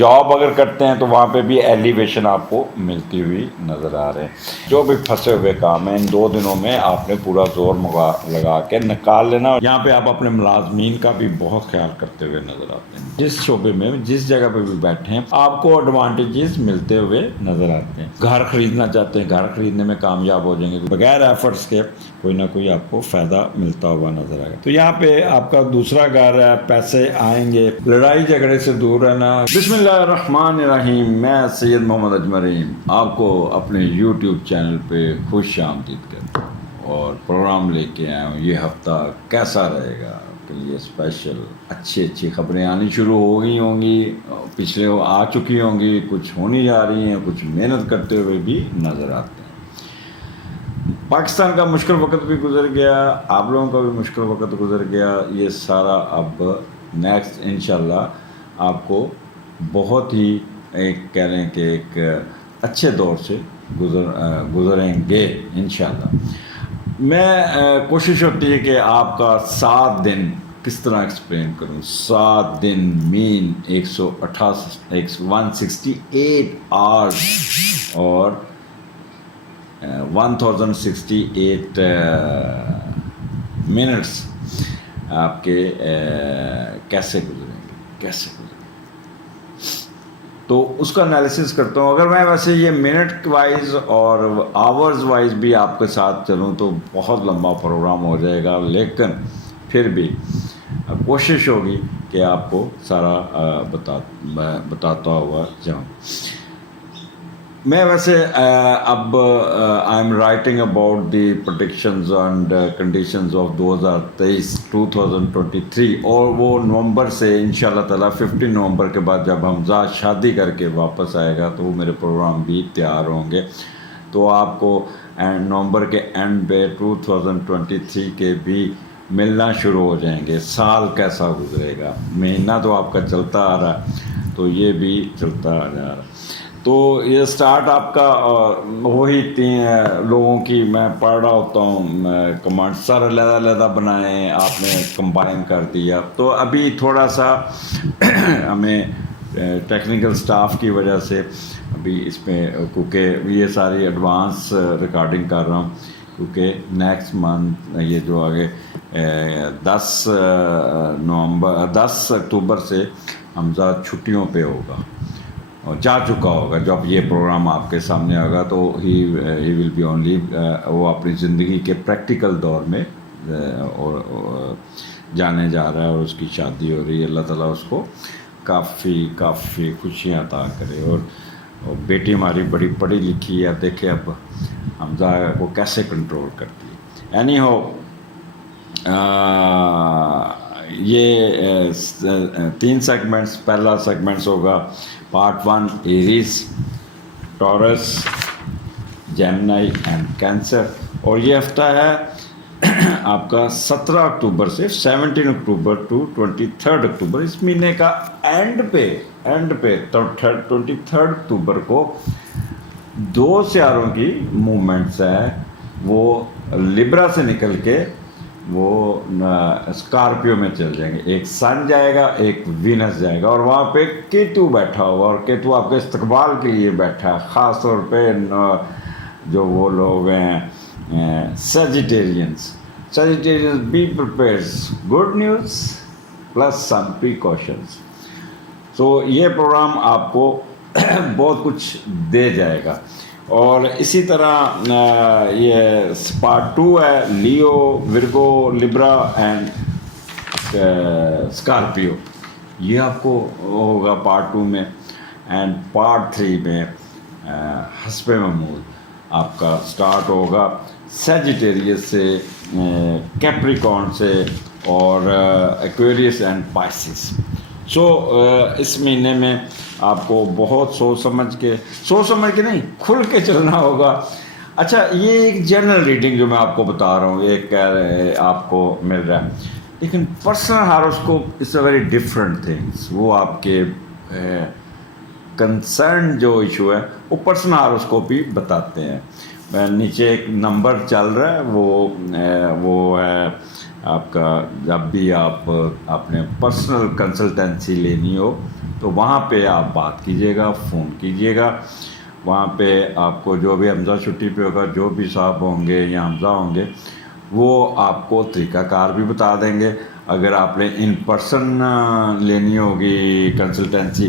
Job اگر کرتے ہیں تو وہاں پہ بھی ایلیویشن آپ کو ملتی ہوئی نظر آ رہے ہیں. جو بھی پھنسے ہوئے کام ہیں ان 2 دنوں میں آپ نے پورا زور لگا کے نکال لینا. یہاں پہ آپ اپنے ملازمین کا بھی بہت خیال کرتے ہوئے نظر آتے ہیں. جس شعبے میں جس جگہ پہ بھی بیٹھے ہیں آپ کو ایڈوانٹیجز ملتے ہوئے نظر آتے ہیں. گھر خریدنا چاہتے ہیں, گھر خریدنے میں کامیاب ہو جائیں گے, بغیر ایفرٹس کے کوئی نہ کوئی آپ کو فائدہ ملتا ہوا نظر آئے گا. تو یہاں پہ آپ کا دوسرا گھر ہے, پیسے آئیں گے, لڑائی جھگڑے سے دور رہنا. بسم اللہ الرحمن الرحیم. میں سید محمد اجمرین آپ کو اپنے یوٹیوب چینل پہ خوش آمدید کرتا ہوں اور پروگرام لے کے آیا ہوں. یہ ہفتہ کیسا رہے گا کے لیے اسپیشل اچھی خبریں آنی شروع ہو گئی ہوں گی, پچھلے آ چکی ہوں گی, کچھ ہونی جا رہی ہیں, کچھ محنت کرتے ہوئے بھی نظر آتے ہیں. پاکستان کا مشکل وقت بھی گزر گیا, آپ لوگوں کا بھی مشکل وقت گزر گیا. یہ سارا اب نیکسٹ انشاءاللہ آپ کو بہت ہی کہہ لیں کہ ایک اچھے دور سے گزریں گے انشاءاللہ. میں کوشش ہوتی ہے کہ آپ کا 7 دن کس طرح ایکسپلین کروں. 7 دن مین 168 آورز اور 1068 منٹس آپ کے کیسے گزریں گے. تو اس کا انالیسس کرتا ہوں. اگر میں ویسے یہ منٹ وائز اور آورز وائز بھی آپ کے ساتھ چلوں تو بہت لمبا پروگرام ہو جائے گا, لیکن پھر بھی کوشش ہوگی کہ آپ کو سارا بتاتا ہوا جاؤں. میں ویسے اب I am writing about the productions and conditions of 2023 اور وہ نومبر سے انشاءاللہ تعالیٰ 15 نومبر کے بعد جب حمزہ شادی کر کے واپس آئے گا تو وہ میرے پروگرام بھی تیار ہوں گے. تو آپ کو نومبر کے اینڈ پہ 2023 کے بھی ملنا شروع ہو جائیں گے. سال کیسا گزرے گا, مہینہ تو آپ کا چلتا آ رہا ہے تو یہ بھی چلتا آ جا رہا. تو یہ سٹارٹ آپ کا وہی 3 لوگوں کی میں پڑھ رہا ہوتا ہوں کمانڈ, سر علیحدہ بنائیں, آپ نے کمبائن کر دیا. تو ابھی تھوڑا سا ہمیں ٹیکنیکل سٹاف کی وجہ سے ابھی اس میں, کیونکہ یہ ساری ایڈوانس ریکارڈنگ کر رہا ہوں کیونکہ نیکسٹ منتھ یہ جو آگے 10 اکتوبر سے حمزہ چھٹیوں پہ ہوگا اور جا چکا ہوگا. جب یہ پروگرام آپ کے سامنے ہوگا تو ہی ول بی اونلی, وہ اپنی زندگی کے پریکٹیکل دور میں اور جانے جا رہا ہے اور اس کی شادی ہو رہی ہے. اللہ تعالیٰ اس کو کافی خوشیاں عطا کرے. اور بیٹی ہماری بڑی پڑھی لکھی ہے, دیکھے اب حمزہ کو کیسے کنٹرول کرتی ہے. اینی ہو یہ 3 سیگمنٹس. پہلا سیگمنٹس ہوگا part 1 Aries, Taurus, Gemini and Cancer. اور یہ ہفتہ ہے آپ کا 17 اکتوبر سے 17 اکتوبر ٹو 23 اکتوبر. اس مہینے کا اینڈ پہ 23 اکتوبر کو 2 سیاروں کی موومنٹس ہیں. وہ لبرا سے نکل کے وہ اسکارپیو میں چل جائیں گے. ایک سن جائے گا, ایک وینس جائے گا, اور وہاں پہ کیتو بیٹھا ہوا, اور کیتو آپ کے استقبال کے لیے بیٹھا ہے. خاص طور پہ جو وہ لوگ ہیں Sagittarians, be prepared, good news plus some precautions. تو یہ پروگرام آپ کو بہت کچھ دے جائے گا. اور اسی طرح یہ پارٹ 2 ہے لیو, ورگو, لبرا اینڈ اسکارپیو. یہ آپ کو ہوگا پارٹ 2 میں. اینڈ پارٹ 3 میں حسب معمول آپ کا سٹارٹ ہوگا سیجیٹیریس سے, کیپریکارن سے اور ایکویریس اینڈ پائسس. سو اس مہینے میں آپ کو بہت سوچ سمجھ کے نہیں, کھل کے چلنا ہوگا. اچھا, یہ ایک جنرل ریڈنگ جو میں آپ کو بتا رہا ہوں, ایک آپ کو مل رہا ہے, لیکن personal horoscope is a very different things. وہ آپ کے کنسرن جو ایشو ہے وہ پرسنل ہاروسکوپ ہی بتاتے ہیں. نیچے ایک نمبر چل رہا ہے, وہ ہے آپ کا جب بھی آپ نے پرسنل کنسلٹنسی لینی ہو تو وہاں پہ آپ بات کیجیے گا، فون کیجیے گا. وہاں پہ آپ کو جو بھی حمزہ چھٹی پہ ہوگا، جو بھی صاحب ہوں گے یا حمزہ ہوں گے، وہ آپ کو طریقہ کار بھی بتا دیں گے. اگر آپ نے ان پرسن لینی ہوگی کنسلٹنسی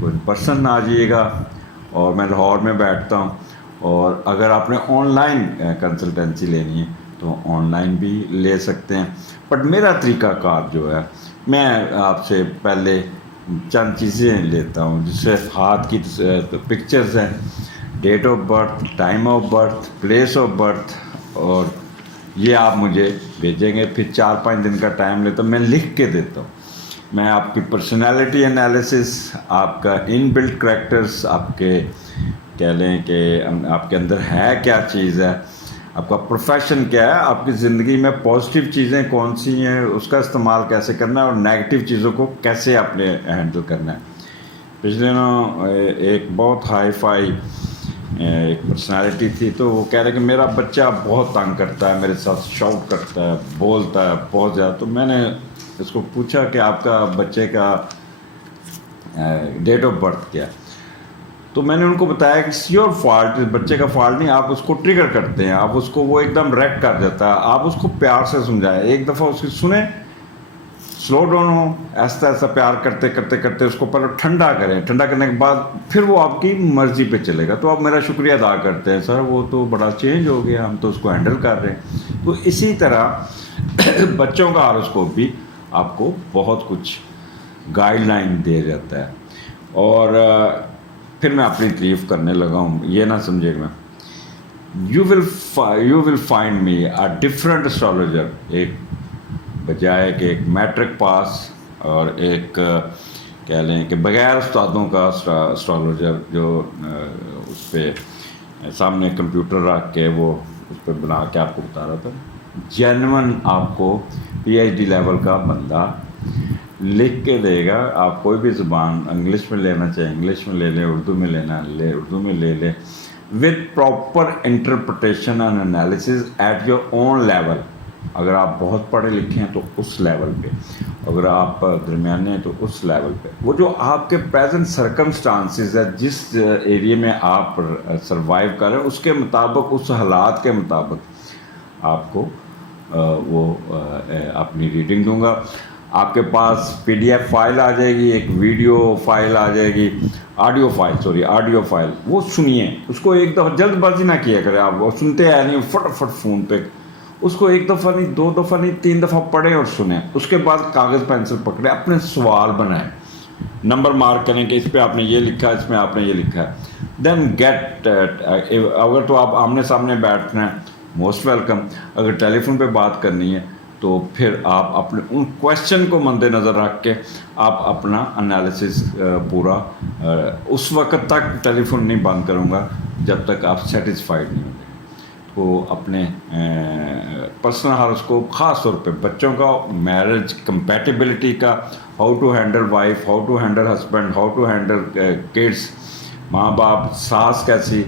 تو ان پرسن آ جائیے گا، اور میں لاہور میں بیٹھتا ہوں. اور اگر آپ نے آن لائن کنسلٹنسی لینی ہے تو آن لائن بھی لے سکتے ہیں. بٹ میرا طریقہ کار جو ہے، میں آپ سے پہلے چند چیزیں لیتا ہوں، جس سے ہاتھ کی پکچرز ہیں، date of birth, time of birth, place of birth, اور یہ آپ مجھے بھیجیں گے. پھر 4-5 دن کا ٹائم لیتا ہوں، میں لکھ کے دیتا ہوں. میں آپ کی پرسنالٹی انالیسس، آپ کا ان بلٹ کریکٹرز، آپ کے کہہ لیں کہ آپ کے اندر ہے کیا چیز ہے، آپ کا پروفیشن کیا ہے، آپ کی زندگی میں پازیٹیو چیزیں کون سی ہیں، اس کا استعمال کیسے کرنا ہے، اور نیگیٹو چیزوں کو کیسے آپ نے ہینڈل کرنا ہے. پچھلے دنوں ایک بہت ہائی فائی ایک پرسنالٹی تھی، تو وہ کہہ رہے کہ میرا بچہ بہت تنگ کرتا ہے، میرے ساتھ شاؤٹ کرتا ہے، بولتا ہے بہت زیادہ. تو میں نے اس کو پوچھا کہ آپ کا بچے کا ڈیٹ آف برتھ کیا. تو میں نے ان کو بتایا کہ یور فالٹ، بچے کا فالٹ نہیں، آپ اس کو ٹریگر کرتے ہیں، آپ اس کو، وہ ایک دم ریک کر دیتا ہے، آپ اس کو پیار سے سمجھائیں، ایک دفعہ اس کی سنیں، سلو ڈاؤن ہو، ایسا ایسا پیار کرتے کرتے کرتے اس کو پہلے ٹھنڈا کریں. ٹھنڈا کرنے کے بعد پھر وہ آپ کی مرضی پہ چلے گا. تو آپ میرا شکریہ ادا کرتے ہیں، سر وہ تو بڑا چینج ہو گیا، ہم تو اس کو ہینڈل کر رہے ہیں. تو اسی طرح بچوں کا ہاروسکوپ بھی آپ کو بہت کچھ گائیڈ لائن دے جاتا ہے. اور پھر میں اپنی تعریف کرنے لگا ہوں، یہ نہ سمجھے گا. You will find me a different astrologer, ایک بجائے کہ ایک میٹرک پاس اور ایک کہہ لیں کہ بغیر استادوں کا اسٹرالوجر، جو اس پہ سامنے کمپیوٹر رکھ کے وہ اس پہ بنا کے آپ کو بتا رہا تھا. جینون آپ کو PhD لیول کا بندہ لکھ کے دے گا. آپ کوئی بھی زبان انگلش میں لینا چاہے انگلش میں لے لیں، اردو میں لینا لے اردو میں لے لیں، with proper interpretation and analysis at your own level. اگر آپ بہت پڑھے لکھے ہیں تو اس لیول پہ، اگر آپ درمیانے ہیں تو اس لیول پہ. وہ جو آپ کے پریزنٹ سرکمسٹانسز ہے، جس ایریے میں آپ سروائیو کر رہے ہیں، اس کے مطابق، اس حالات کے مطابق آپ کو وہ اپنی ریڈنگ دوں گا. آپ کے پاس PDF فائل آ جائے گی، ایک ویڈیو فائل آ جائے گی، آڈیو فائل. وہ سنیے، اس کو ایک دفعہ جلد بازی نہ کیا کرے. آپ وہ سنتے ہیں نہیں فٹافٹ فون پہ، اس کو ایک دفعہ نہیں، 2 دفعہ نہیں، 3 دفعہ پڑھیں اور سنیں. اس کے بعد کاغذ پینسل پکڑیں، اپنے سوال بنائیں، نمبر مارک کریں کہ اس پہ آپ نے یہ لکھا ہے، اس میں آپ نے یہ لکھا ہے. دین گیٹ، اگر تو آپ آمنے سامنے بیٹھنا ہے، موسٹ ویلکم. اگر ٹیلی فون پہ بات کرنی ہے تو پھر آپ اپنے ان کویشچن کو مد نظر رکھ کے آپ اپنا انالیسس پورا، اس وقت تک ٹیلی فون نہیں بند کروں گا جب تک آپ سیٹسفائیڈ نہیں ہوں گے. تو اپنے پرسنل ہاروسکوپ، خاص طور پہ بچوں کا، میرج کمپیٹیبلٹی کا، how to handle wife, how to handle husband, how to handle kids, ماں باپ، ساس کیسی،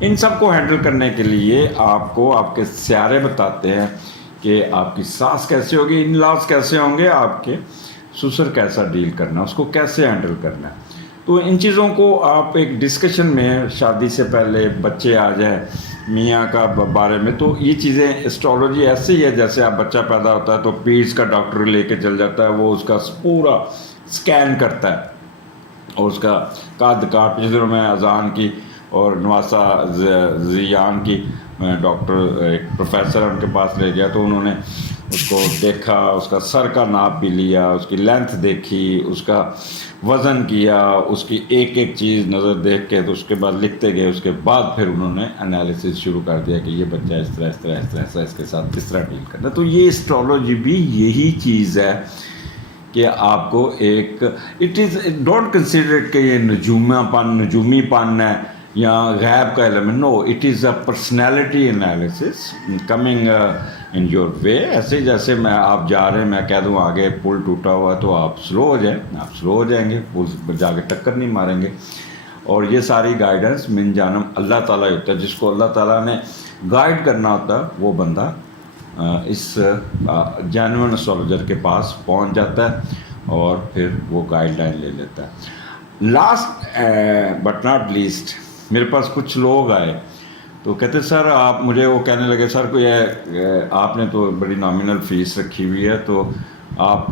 ان سب کو ہینڈل کرنے کے لیے آپ کو آپ کے سیارے بتاتے ہیں کہ آپ کی ساس کیسے ہوگی، ان لاز کیسے ہوں گے، آپ کے سسر کیسا ڈیل کرنا، اس کو کیسے ہینڈل کرنا ہے. تو ان چیزوں کو آپ ایک ڈسکشن میں، شادی سے پہلے بچے آ جائیں میاں کا بارے میں، تو یہ چیزیں اسٹرالوجی ایسے ہی ہے جیسے آپ بچہ پیدا ہوتا ہے تو پیٹس کا ڈاکٹر لے کے چل جاتا ہے، وہ اس کا پورا اسکین کرتا ہے اور اس کا قد کاٹ. پچھلے دنوں میں اذان کی اور نواسا زیان کی ڈاکٹر، ایک پروفیسر ان کے پاس لے گیا، تو انہوں نے اس کو دیکھا، اس کا سر کا ناپ بھی لیا، اس کی لینتھ دیکھی، اس کا وزن کیا، اس کی ایک ایک چیز نظر دیکھ کے، تو اس کے بعد لکھتے گئے. اس کے بعد پھر انہوں نے انالیسس شروع کر دیا کہ یہ بچہ اس طرح اس طرح اس طرح ایسا، اس کے ساتھ کس طرح ڈیل کرنا. تو یہ اسٹرالوجی بھی یہی چیز ہے کہ آپ کو ایک، اٹ از ڈونٹ کنسیڈر کہ یہ نجومی پن ہے یا غیب کا علم ہے. No, it is a personality analysis coming in your way. ایسے جیسے میں آپ جا رہے ہیں، میں کہہ دوں آگے پل ٹوٹا ہوا ہے تو آپ سلو ہو جائیں، آپ سلو ہو جائیں گے، پل جا کے ٹکر نہیں ماریں گے. اور یہ ساری گائیڈنس من جانب اللہ تعالیٰ ہوتا ہے. جس کو اللہ تعالیٰ نے گائیڈ کرنا ہوتا ہے وہ بندہ اس جینوئن اسٹرالوجر کے پاس پہنچ جاتا ہے اور پھر وہ گائیڈ لائن لے لیتا ہے۔ لاسٹ بٹ ناٹ لیسٹ، میرے پاس کچھ لوگ آئے تو کہتے سر آپ، مجھے وہ کہنے لگے سر کوئی آپ نے تو بڑی نامنل فیس رکھی ہوئی ہے، تو آپ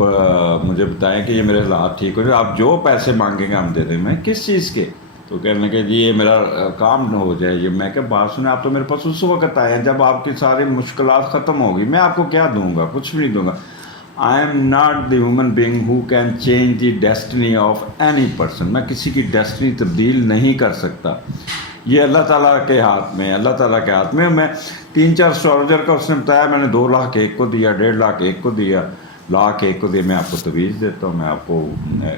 مجھے بتائیں کہ یہ میرے حالات ٹھیک ہو جائے، آپ جو پیسے مانگیں گے ہم دے دیں۔ میں کس چیز کے؟ تو کہنے لگے جی یہ میرا کام نہ ہو جائے یہ۔ میں کہ بات سنیں، آپ تو میرے پاس اس وقت آئے ہیں جب آپ کی ساری مشکلات ختم ہوگی، میں آپ کو کیا دوں گا؟ کچھ بھی نہیں دوں گا۔ I am not the human being who can change the destiny of any person. میں کسی کی ڈیسٹنی تبدیل نہیں کر سکتا، یہ اللہ تعالیٰ کے ہاتھ میں، اللہ تعالیٰ کے ہاتھ میں۔ میں 3-4 اسٹرالوجر کا اس نے بتایا، میں نے 2 لاکھ ایک کو دیا، 1.5 لاکھ ایک کو دیا، لاکھ ایک کو دیا۔ میں آپ کو تویز دیتا ہوں، میں آپ کو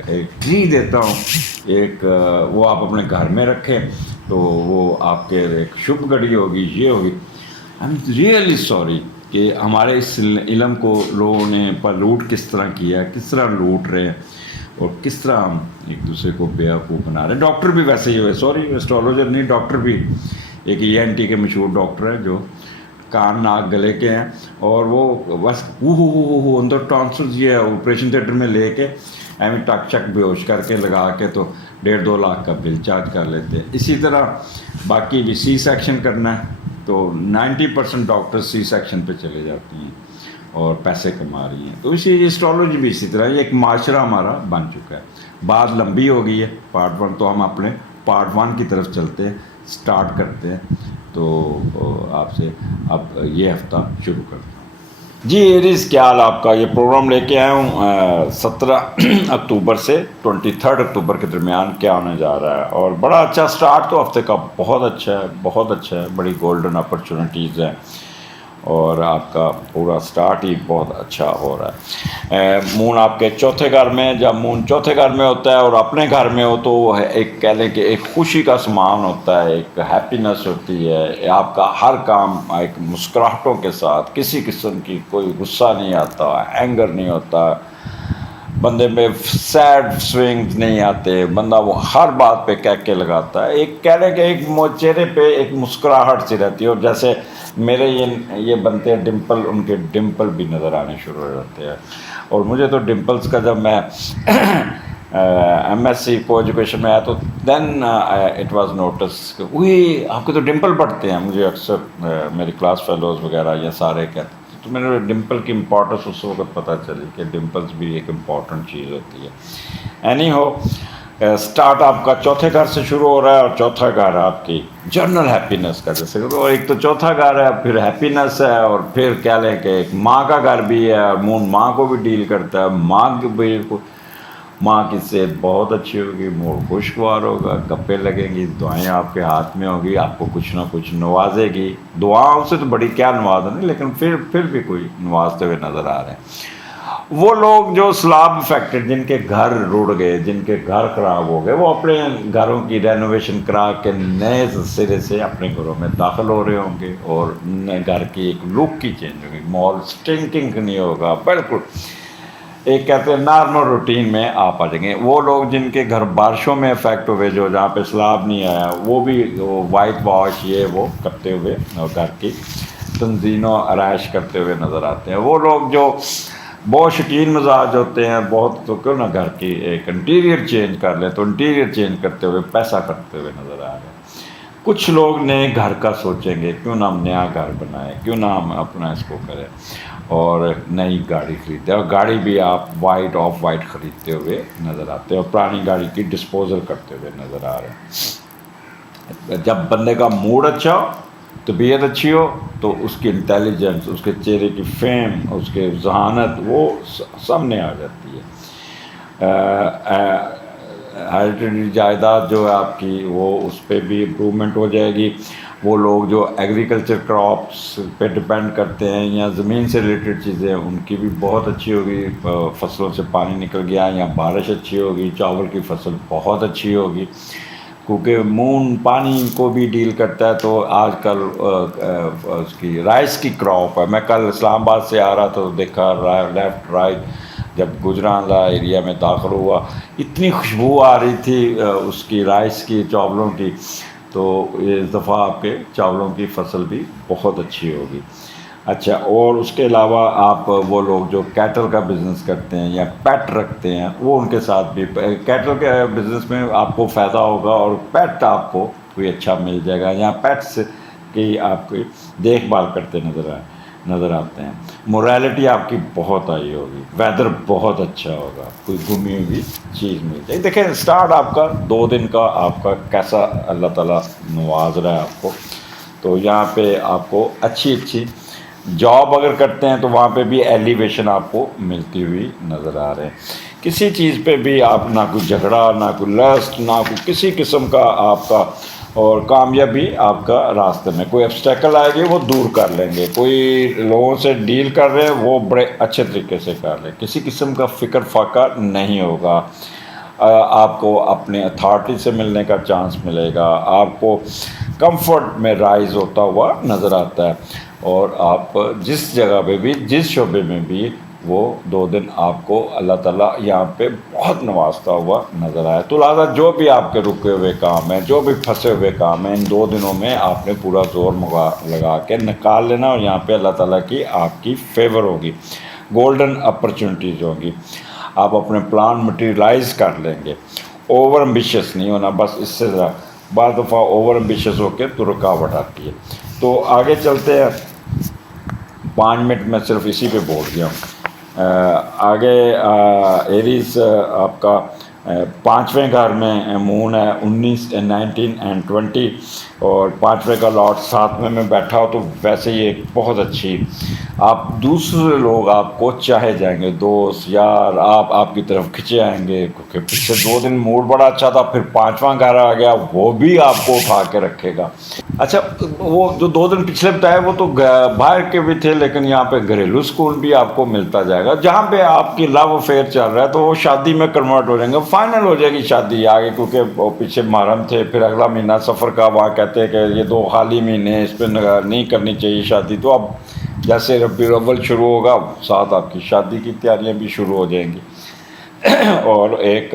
ایک ٹری دیتا ہوں، ایک وہ آپ اپنے گھر میں رکھیں تو وہ آپ کے ایک شبھ گھڑی ہوگی، یہ ہوگی۔ آئی ایم ریئلی سوری کہ ہمارے اس علم کو لوگوں نے پلوٹ کس طرح کیا، کس طرح لوٹ رہے ہیں اور کس طرح ہم ایک دوسرے کو بیوقوف بنا رہے ہیں۔ ڈاکٹر بھی ویسے ہی ہوئے، سوری اسٹرالوجر نہیں، ڈاکٹر بھی، ایک ENT کے مشہور ڈاکٹر ہیں جو کان ناک گلے کے ہیں، اور وہ بس اندر ٹانسلز یہ آپریشن تھیٹر میں لے کے ایویں ٹک چک بیہوش کر کے لگا کے تو 1.5-2 لاکھ کا بل چارج کر لیتے ہیں۔ اسی طرح باقی بھی سی سیکشن کرنا ہے تو 90% ڈاکٹر سی سیکشن پہ چلے جاتی ہیں اور پیسے کما رہی ہیں۔ تو اسی اسٹرالوجی بھی اسی طرح، یہ ایک معاشرہ ہمارا بن چکا ہے۔ بات لمبی ہو گئی ہے پارٹ 1، تو ہم اپنے پارٹ 1 کی طرف چلتے ہیں، سٹارٹ کرتے ہیں۔ تو آپ سے اب یہ ہفتہ شروع کرتا ہوں۔ جی ایریز، کیا حال آپ کا؟ یہ پروگرام لے کے آیا ہوں 17 اکتوبر سے 23 اکتوبر کے درمیان کیا ہونے جا رہا ہے، اور بڑا اچھا سٹارٹ تو ہفتے کا بہت اچھا ہے، بہت اچھا ہے، بڑی گولڈن اپرچونیٹیز ہیں اور آپ کا پورا سٹارٹ ہی بہت اچھا ہو رہا ہے۔ مون آپ کے چوتھے گھر میں، جب مون چوتھے گھر میں ہوتا ہے اور اپنے گھر میں ہو تو وہ ایک کہہ لیں کہ ایک خوشی کا سامان ہوتا ہے، ایک ہیپینس ہوتی ہے، آپ کا ہر کام ایک مسکراہٹوں کے ساتھ، کسی قسم کی کوئی غصہ نہیں آتا، اینگر نہیں ہوتا، بندے میں سیڈ سوئنگ نہیں آتے، بندہ وہ ہر بات پہ کہہ کے لگاتا ہے، ایک کہہ لیں کہ ایک چہرے پہ ایک مسکراہٹ سی رہتی ہے۔ اور جیسے میرے یہ بنتے ہیں ڈمپل، ان کے ڈمپل بھی نظر آنے شروع ہو جاتے ہیں۔ اور مجھے تو ڈمپلز کا جب میں MSc کو ایجوکیشن میں آیا تو دین اٹ واز نوٹس کہ وہی آپ کے تو ڈمپل پڑتے ہیں۔ مجھے اکثر میری کلاس فیلوز وغیرہ یا سارے کہتے ہیں، تو میں نے ڈمپل کی امپورٹنس اس وقت پتہ چلی کہ ڈمپلز بھی ایک امپورٹنٹ چیز ہوتی ہے۔ اینی ہو، سٹارٹ آپ کا چوتھے گھر سے شروع ہو رہا ہے، اور چوتھا گھر آپ کی جنرل ہیپینس کا، جیسے تو ایک تو چوتھا گھر ہے، پھر ہیپینس ہے، اور پھر کہہ لیں کہ ایک ماں کا گھر بھی ہے، اور مون ماں کو بھی ڈیل کرتا ہے۔ ماں کی صحت بہت اچھی ہوگی، موڈ خوشگوار ہوگا، گپے لگیں گی، دعائیں آپ کے ہاتھ میں ہوگی، آپ کو کچھ نہ کچھ نوازے گی۔ دعاؤں سے تو بڑی کیا نوازنا، لیکن پھر بھی کوئی نوازتے ہوئے نظر آ رہے ہیں۔ وہ لوگ جو سلاب افیکٹڈ، جن کے گھر رڑ گئے، جن کے گھر خراب ہو گئے، وہ اپنے گھروں کی رینوویشن کرا کے نئے سرے سے اپنے گھروں میں داخل ہو رہے ہوں گے، اور گھر کی ایک لک کی چینج ہوگی، مال سٹنکنگ نہیں ہوگا، بالکل ایک کہتے ہیں نارمل روٹین میں آپ آ جائیں گے۔ وہ لوگ جن کے گھر بارشوں میں افیکٹ ہوئے، جو جہاں پہ سلاب نہیں آیا، وہ بھی وائٹ واش یہ وہ کرتے ہوئے اور گھر کی تنظیم و آرائش کرتے ہوئے نظر آتے ہیں۔ وہ لوگ جو بہت شوقین مزاج ہوتے ہیں، بہت تو کیوں نہ گھر کی ایک انٹیریئر چینج کر لیں، تو انٹیریئر چینج کرتے ہوئے پیسہ کرتے ہوئے نظر آ رہے ہیں۔ کچھ لوگ نئے گھر کا سوچیں گے، کیوں نہ ہم نیا گھر بنائیں، کیوں نہ ہم اپنا اس کو کریں، اور نئی گاڑی خریدیں، اور گاڑی بھی آپ وائٹ آف وائٹ خریدتے ہوئے نظر آتے ہیں، اور پرانی گاڑی کی ڈسپوزل کرتے ہوئے نظر آ رہے ہیں۔ جب بندے کا موڈ اچھا ہو، طبیعت اچھی ہو، تو اس کی انٹیلیجنس، اس کے چہرے کی فیم، اس کے ذہانت وہ سامنے آ جاتی ہے۔ ہیریڈیٹری جائیداد جو ہے آپ کی، وہ اس پہ بھی امپرومنٹ ہو جائے گی۔ وہ لوگ جو ایگریکلچر کراپس پہ ڈپینڈ کرتے ہیں یا زمین سے ریلیٹڈ چیزیں، ان کی بھی بہت اچھی ہوگی، فصلوں سے پانی نکل گیا یا بارش اچھی ہوگی، چاول کی فصل بہت اچھی ہوگی، کیونکہ مون پانی کو بھی ڈیل کرتا ہے۔ تو آج کل اس کی رائس کی کراپ ہے۔ میں کل اسلام آباد سے آ رہا تھا تو دیکھا لیفٹ رائٹ، جب گجرانوالا ایریا میں داخل ہوا، اتنی خوشبو آ رہی تھی اس کی رائس کی، چاولوں کی، تو اس دفعہ آپ کے چاولوں کی فصل بھی بہت اچھی ہوگی۔ اچھا، اور اس کے علاوہ آپ وہ لوگ جو کیٹل کا بزنس کرتے ہیں یا پیٹ رکھتے ہیں، وہ ان کے ساتھ بھی کیٹل کے بزنس میں آپ کو فائدہ ہوگا، اور پیٹ آپ کو کوئی اچھا مل جائے گا، یا پیٹس کی آپ کی دیکھ بھال کرتے نظر آتے ہیں۔ موریلٹی آپ کی بہت آئی ہوگی، ویدر بہت اچھا ہوگا، کوئی گمی ہوئی چیز مل جائے۔ دیکھیں اسٹارٹ آپ کا 2 دن کا آپ کا کیسا اللہ تعالیٰ نواز رہا ہے آپ کو، تو یہاں پہ آپ کو اچھی جاب اگر کرتے ہیں تو وہاں پہ بھی ایلیویشن آپ کو ملتی ہوئی نظر آ رہے ہیں۔ کسی چیز پہ بھی آپ نہ کوئی جھگڑا، نہ کوئی لسٹ، نہ کوئی کسی قسم کا آپ کا، اور کامیابی آپ کا راستے میں، کوئی obstacle آئے گی وہ دور کر لیں گے، کوئی لوگوں سے ڈیل کر رہے ہیں وہ بڑے اچھے طریقے سے کر لیں، کسی قسم کا فکر فاقہ نہیں ہوگا۔ آپ کو اپنے اتھارٹی سے ملنے کا چانس ملے گا، آپ کو کمفرٹ میں رائز ہوتا ہوا نظر آتا ہے، اور آپ جس جگہ پہ بھی، جس شعبے میں بھی، وہ 2 دن آپ کو اللہ تعالیٰ یہاں پہ بہت نوازتا ہوا نظر آیا۔ تو لہٰذا جو بھی آپ کے رکے ہوئے کام ہیں، جو بھی پھنسے ہوئے کام ہیں، ان 2 دنوں میں آپ نے پورا زور لگا کے نکال لینا، اور یہاں پہ اللہ تعالیٰ کی آپ کی فیور ہوگی، گولڈن اپرچونیٹیز ہوں گی، آپ اپنے پلان مٹیریلائز کر لیں گے۔ اوور ایمبیشیس نہیں ہونا، بس اس سے ذرا بعض دفعہ اوور ایمبیشیس ہو کے تو رکاوٹ آتی ہے۔ تو آگے چلتے ہیں، 5 منٹ میں صرف اسی پہ بول گیا ہوں۔ آگے ایریز آپ کا 5ویں گھر میں مون ہے، 19، 19 اینڈ 20، اور 5ویں کا لاٹ 7ویں میں بیٹھا ہو، تو ویسے یہ بہت اچھی، آپ دوسرے لوگ آپ کو چاہے جائیں گے، دوست یار آپ کی طرف کھنچے آئیں گے، کیونکہ پچھلے 2 دن موڈ بڑا اچھا تھا، پھر 5واں گھر آ گیا، وہ بھی آپ کو اٹھا کے رکھے گا۔ اچھا، وہ جو 2 دن پچھلے بتائے وہ تو باہر کے بھی تھے، لیکن یہاں پہ گھریلو سکون بھی آپ کو ملتا جائے گا، جہاں پہ آپ کی لو افیئر چل رہا ہے تو وہ شادی میں کنورٹ ہو جائیں گے، فائنل ہو جائے گی شادی آگے، کیونکہ وہ پیچھے محرم تھے، پھر اگلا مہینہ سفر کا، وہاں کہتے ہیں کہ یہ 2 خالی مہینے ہیں، اس پہ نہیں کرنی چاہیے شادی، تو اب جیسے ربیع الاول شروع ہوگا، ساتھ آپ کی شادی کی تیاریاں بھی شروع ہو جائیں گی، اور ایک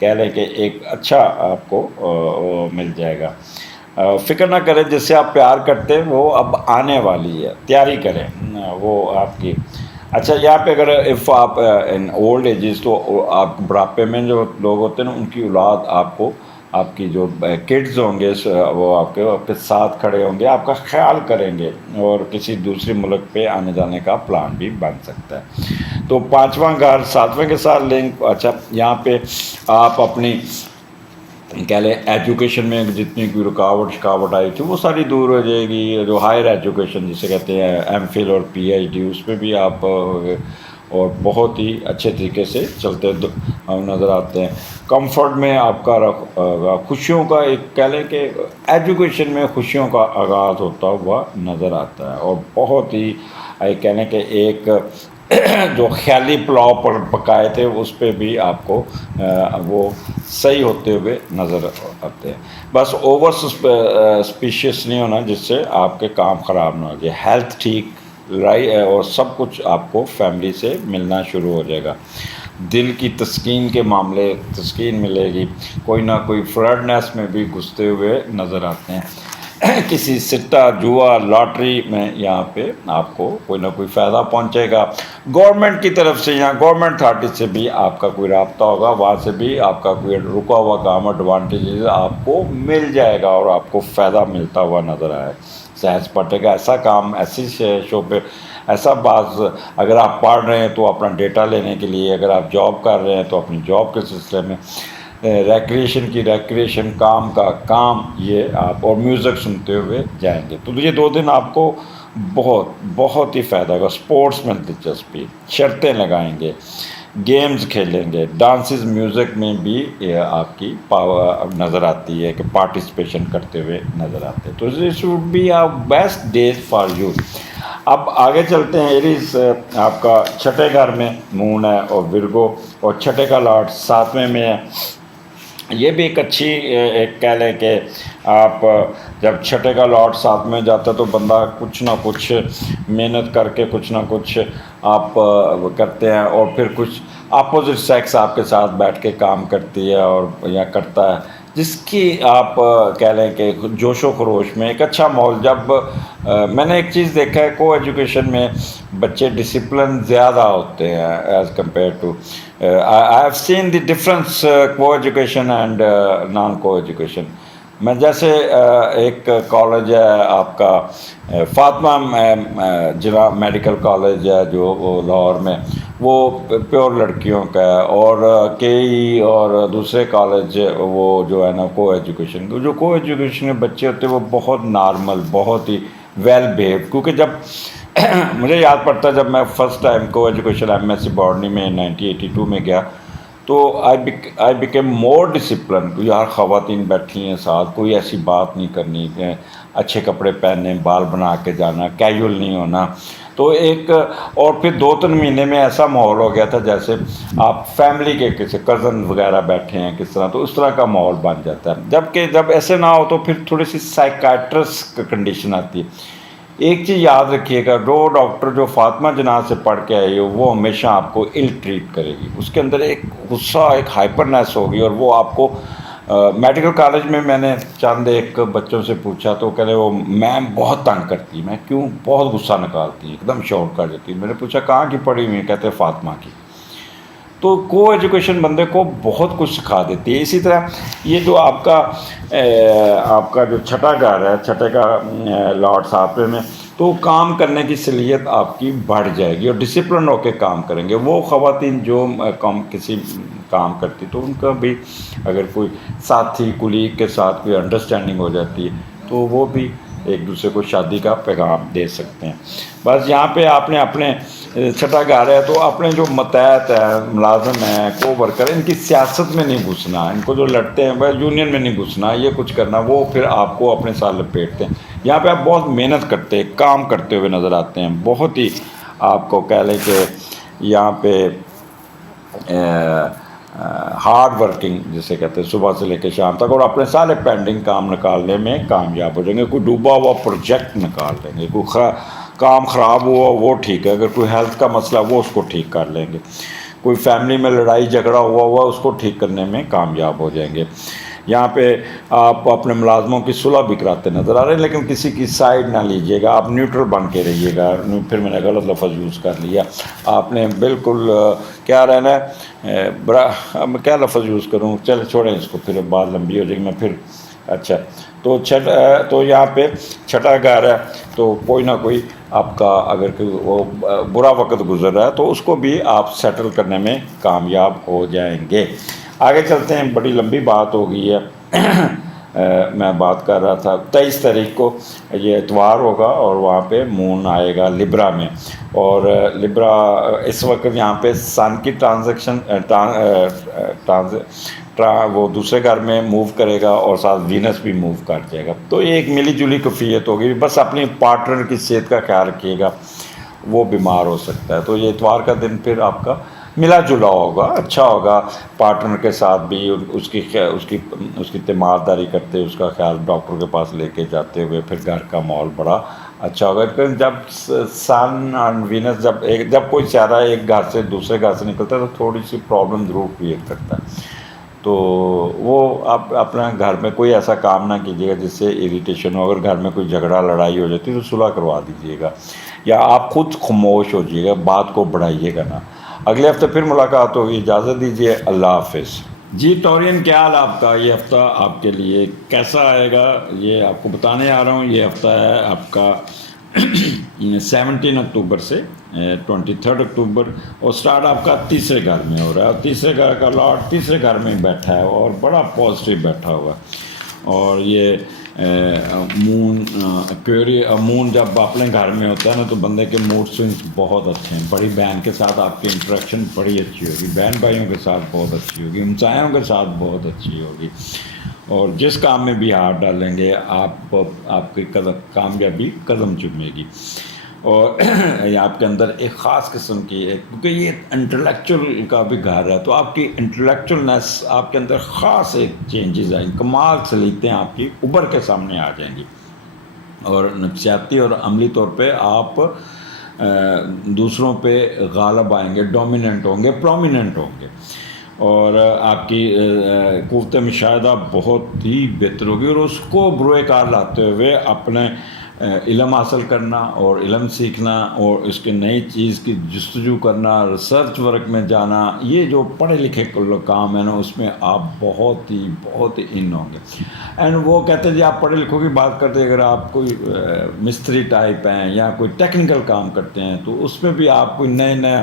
کہہ لیں کہ ایک اچھا آپ کو مل جائے گا۔ فکر نہ کریں، جس سے آپ پیار کرتے ہیں وہ اب آنے والی ہے، تیاری کریں وہ آپ کی۔ اچھا، یہاں پہ اگر اف آپ ان اولڈ ایجز، تو آپ بڑھاپے میں جو لوگ ہوتے ہیں نا، ان کی اولاد آپ کو، آپ کی جو کڈز ہوں گے وہ آپ کے ساتھ کھڑے ہوں گے، آپ کا خیال کریں گے، اور کسی دوسرے ملک پہ آنے جانے کا پلان بھی بن سکتا ہے۔ تو 5واں گھر 7ویں کے ساتھ لنک۔ اچھا، یہاں پہ آپ اپنی کہہ لیں ایجوکیشن میں جتنی کوئی رکاوٹ آئی تھی وہ ساری دور ہو جائے گی، جو ہائر ایجوکیشن جسے کہتے ہیں ایم فل اور پی ایچ ڈی، اس میں بھی آپ اور بہت ہی اچھے طریقے سے چلتے نظر آتے ہیں۔ کمفرٹ میں آپ کا خوشیوں کا ایک کہہ لیں کہ ایجوکیشن میں خوشیوں کا آغاز ہوتا ہوا نظر آتا ہے، اور بہت ہی کہہ لیں کہ ایک جو خیالی پلاؤ پر پکائے تھے اس پہ بھی آپ کو وہ صحیح ہوتے ہوئے نظر آتے ہیں۔ بس اوور سسپیشیس نہیں ہونا، جس سے آپ کے کام خراب نہ ہو جائے، ہیلتھ ٹھیک رہی، اور سب کچھ آپ کو فیملی سے ملنا شروع ہو جائے گا، دل کی تسکین کے معاملے تسکین ملے گی، کوئی نہ کوئی فراڈنیس میں بھی گھستے ہوئے نظر آتے ہیں، کسی سٹہ جوا لاٹری میں یہاں پہ آپ کو کوئی نہ کوئی فائدہ پہنچے گا، گورنمنٹ کی طرف سے، یہاں گورنمنٹ اتھارٹی سے بھی آپ کا کوئی رابطہ ہوگا، وہاں سے بھی آپ کا کوئی رکا ہوا کام ایڈوانٹیجز آپ کو مل جائے گا، اور آپ کو فائدہ ملتا ہوا نظر آئے، سہج سپاٹے کا ایسا کام، ایسی شعبے، ایسا بعض، اگر آپ پڑھ رہے ہیں تو اپنا ڈیٹا لینے کے لیے، اگر آپ جاب کر رہے ہیں تو اپنی جاب کے سلسلے میں، ریکریشن کی ریکریشن، کام کا کام، یہ آپ، اور میوزک سنتے ہوئے جائیں گے، تو یہ 2 دن آپ کو بہت ہی فائدہ ہوگا۔ اسپورٹس میں دلچسپی، شرطیں لگائیں گے، گیمز کھیلیں گے، ڈانسز میوزک میں بھی آپ کی پاور نظر آتی ہے کہ پارٹیسپیشن کرتے ہوئے نظر آتے ہیں، تو this would be a best days for you. اب آگے چلتے ہیں، ایریز آپ کا 6ٹھے گھر میں مون ہے، اور ورگو، اور 6ٹھے کا لاٹ 7ویں میں ہے، یہ بھی ایک اچھی ایک کہہ لیں کہ آپ جب 6ٹھے کا لاٹ 7 میں جاتا ہے تو بندہ کچھ نہ کچھ محنت کر کے کچھ نہ کچھ آپ کرتے ہیں، اور پھر کچھ اپوزٹ سیکس آپ کے ساتھ بیٹھ کے کام کرتی ہے، اور یا کرتا ہے، جس کی آپ کہہ لیں کہ جوش و خروش میں ایک اچھا ماحول. جب میں نے ایک چیز دیکھا ہے کو ایجوکیشن میں بچے ڈسپلن زیادہ ہوتے ہیں as compare to I have seen the difference co education and non co education. میں جیسے ایک کالج ہے آپ کا فاطمہ جناح میڈیکل کالج ہے جو وہ لاہور میں, وہ پیور لڑکیوں کا ہے, اور کے اور دوسرے کالج وہ جو ہے نا کو ایجوکیشن, جو کو ایجوکیشن کے بچے ہوتے ہیں وہ بہت نارمل, بہت ہی ویل بیہیو. کیونکہ جب مجھے یاد پڑتا ہے جب میں first time co education M S C botany میں 1982 میں گیا تو آئی بیکیم مور ڈسپلن. یار خواتین بیٹھی ہیں ساتھ, کوئی ایسی بات نہیں کرنی, اچھے کپڑے پہننے, بال بنا کے جانا, کیجول نہیں ہونا. تو ایک اور پھر 2-3 مہینے میں ایسا ماحول ہو گیا تھا جیسے آپ فیملی کے کسی کزن وغیرہ بیٹھے ہیں کس طرح, تو اس طرح کا ماحول بن جاتا ہے. جبکہ جب ایسے نہ ہو تو پھر تھوڑی سی سائیکائٹرسٹ کنڈیشن آتی ہے. ایک چیز یاد رکھیے گا, جو ڈاکٹر جو فاطمہ جناح سے پڑھ کے آئی ہو وہ ہمیشہ آپ کو ال ٹریٹ کرے گی. اس کے اندر ایک غصہ, ایک ہائپرنیس ہوگی, اور وہ آپ کو میڈیکل کالج میں نے چند ایک بچوں سے پوچھا تو کہہ رہے وہ میم بہت تنگ کرتی. میں کیوں؟ بہت غصہ نکالتی ہیں, ایک دم شاؤٹ کر دیتی. میں نے پوچھا کہاں کی پڑھی ہوئی؟ کہتے فاطمہ کی. تو کو ایجوکیشن بندے کو بہت کچھ سکھا دیتی ہے. اسی طرح یہ جو آپ کا جو چھٹا گھر ہے, چھٹے کا لاٹ صاحب میں, تو کام کرنے کی صلاحیت آپ کی بڑھ جائے گی اور ڈسپلن ہو کے کام کریں گے. وہ خواتین جو کسی کام کرتی تو ان کا بھی اگر کوئی ساتھی کولیگ کے ساتھ کوئی انڈرسٹینڈنگ ہو جاتی ہے تو وہ بھی ایک دوسرے کو شادی کا پیغام دے سکتے ہیں. بس یہاں پہ آپ نے اپنے چھٹا گھر ہے تو اپنے جو متحد ہے, ملازم ہیں, کو ورکر, ان کی سیاست میں نہیں گھسنا. ان کو جو لڑتے ہیں وہ یونین میں نہیں گھسنا, یہ کچھ کرنا, وہ پھر آپ کو اپنے ساتھ لپیٹتے ہیں. یہاں پہ آپ بہت محنت کرتے ہیں, کام کرتے ہوئے نظر آتے ہیں, بہت ہی آپ کو کہہ لیں کہ یہاں پہ ہارڈ ورکنگ جسے کہتے ہیں, صبح سے لے کے شام تک, اور اپنے سارے پینڈنگ کام نکالنے میں کامیاب ہو جائیں گے. کوئی ڈوبا ہوا پروجیکٹ نکال لیں گے, کوئی کام خراب ہوا وہ ٹھیک ہے, اگر کوئی ہیلتھ کا مسئلہ وہ اس کو ٹھیک کر لیں گے, کوئی فیملی میں لڑائی جھگڑا ہوا اس کو ٹھیک کرنے میں کامیاب ہو جائیں گے. یہاں پہ آپ اپنے ملازموں کی صلح بھی کراتے نظر آ رہے ہیں, لیکن کسی کی سائڈ نہ لیجیے گا, آپ نیوٹرل بن کے رہیے گا. پھر میں نے غلط لفظ یوز کر لیا, آپ نے بالکل کیا رہنا ہے, کیا لفظ یوز کروں, چلے چھوڑیں اس کو, پھر بات لمبی ہو جائے گی. میں پھر اچھا تو یہاں پہ چھٹا گھر ہے تو کوئی نہ کوئی آپ کا اگر وہ برا وقت گزر رہا ہے تو اس کو بھی آپ سیٹل کرنے میں کامیاب ہو جائیں گے. آگے چلتے ہیں, بڑی لمبی بات ہو گئی ہے. میں بات کر رہا تھا 23 تاریخ کو یہ اتوار ہوگا اور وہاں پہ مون آئے گا لبرا میں, اور لبرا اس وقت یہاں پہ سن کی وہ دوسرے گھر میں موو کرے گا اور ساتھ وینس بھی موو کر جائے گا. تو یہ ایک ملی جلی کفیت ہوگی. بس اپنی پارٹنر کی صحت کا خیال رکھیے گا, وہ بیمار ہو سکتا ہے. تو یہ اتوار کا دن پھر آپ کا ملا جلا ہوگا, اچھا ہوگا. پارٹنر کے ساتھ بھی اس کی تیمارداری کرتے, اس کا خیال ڈاکٹر کے پاس لے کے جاتے ہوئے پھر گھر کا ماحول بڑا اچھا ہوگا. جب سن اور وینس جب کوئی سیارہ ایک گھر سے دوسرے گھر سے نکلتا ہے تو تھوڑی سی پرابلم ضرور کریٹ کرتا ہے. تو وہ آپ اپنا گھر میں کوئی ایسا کام نہ کیجیے گا جس سے اریٹیشن ہو. اگر گھر میں کوئی جھگڑا لڑائی ہو جاتی ہے تو صلح کروا دیجیے گا, یا آپ خود خاموش ہو جائیے گا, بات کو بڑھائیے گا نا. اگلے ہفتے پھر ملاقات ہوگی, اجازت دیجیے, اللہ حافظ. جی ٹورین, کیا حال آپ کا؟ یہ ہفتہ آپ کے لیے کیسا آئے گا یہ آپ کو بتانے آ رہا ہوں. یہ ہفتہ ہے آپ کا 17 اکتوبر سے 23 اکتوبر, اور سٹارٹ آپ کا تیسرے گھر میں ہو رہا ہے, اور تیسرے گھر کا لاٹ تیسرے گھر میں بیٹھا ہے اور بڑا پازیٹیو بیٹھا ہوا ہے. اور یہ مون جب اپنے گھر میں ہوتا ہے نا تو بندے کے موڈ سوئنگس بہت اچھے ہیں. بڑی بہن کے ساتھ آپ کی انٹریکشن بڑی اچھی ہوگی, بہن بھائیوں کے ساتھ بہت اچھی ہوگی, ہمسایوں کے ساتھ بہت اچھی ہوگی, اور جس کام میں بھی ہاتھ ڈالیں گے آپ کی کامیابی قدم چومے گی. اور آپ کے اندر ایک خاص قسم کی کیونکہ یہ انٹلیکچوئل کا بھی گھر ہے تو آپ کی انٹلیکچوئلنیس آپ کے اندر خاص ایک چینجز آئیں, کمال سلیقتیں آپ کی ابھر کے سامنے آ جائیں گی, اور نفسیاتی اور عملی طور پہ آپ دوسروں پہ غالب آئیں گے, ڈومیننٹ ہوں گے, پرومیننٹ ہوں گے. اور آپ کی قوت مشاہدہ بہت ہی بہتر ہوگی، اور اس کو بروئے کار لاتے ہوئے اپنے علم حاصل کرنا اور علم سیکھنا اور اس کے نئی چیز کی جستجو کرنا، ریسرچ ورک میں جانا، یہ جو پڑھے لکھے کام ہے نا اس میں آپ بہت ہی ان ہوں گے۔ اینڈ وہ کہتے ہیں جی آپ پڑھے لکھوں کی بات کرتے ہیں، اگر آپ کوئی مستری ٹائپ ہیں یا کوئی ٹیکنیکل کام کرتے ہیں تو اس میں بھی آپ کوئی نئے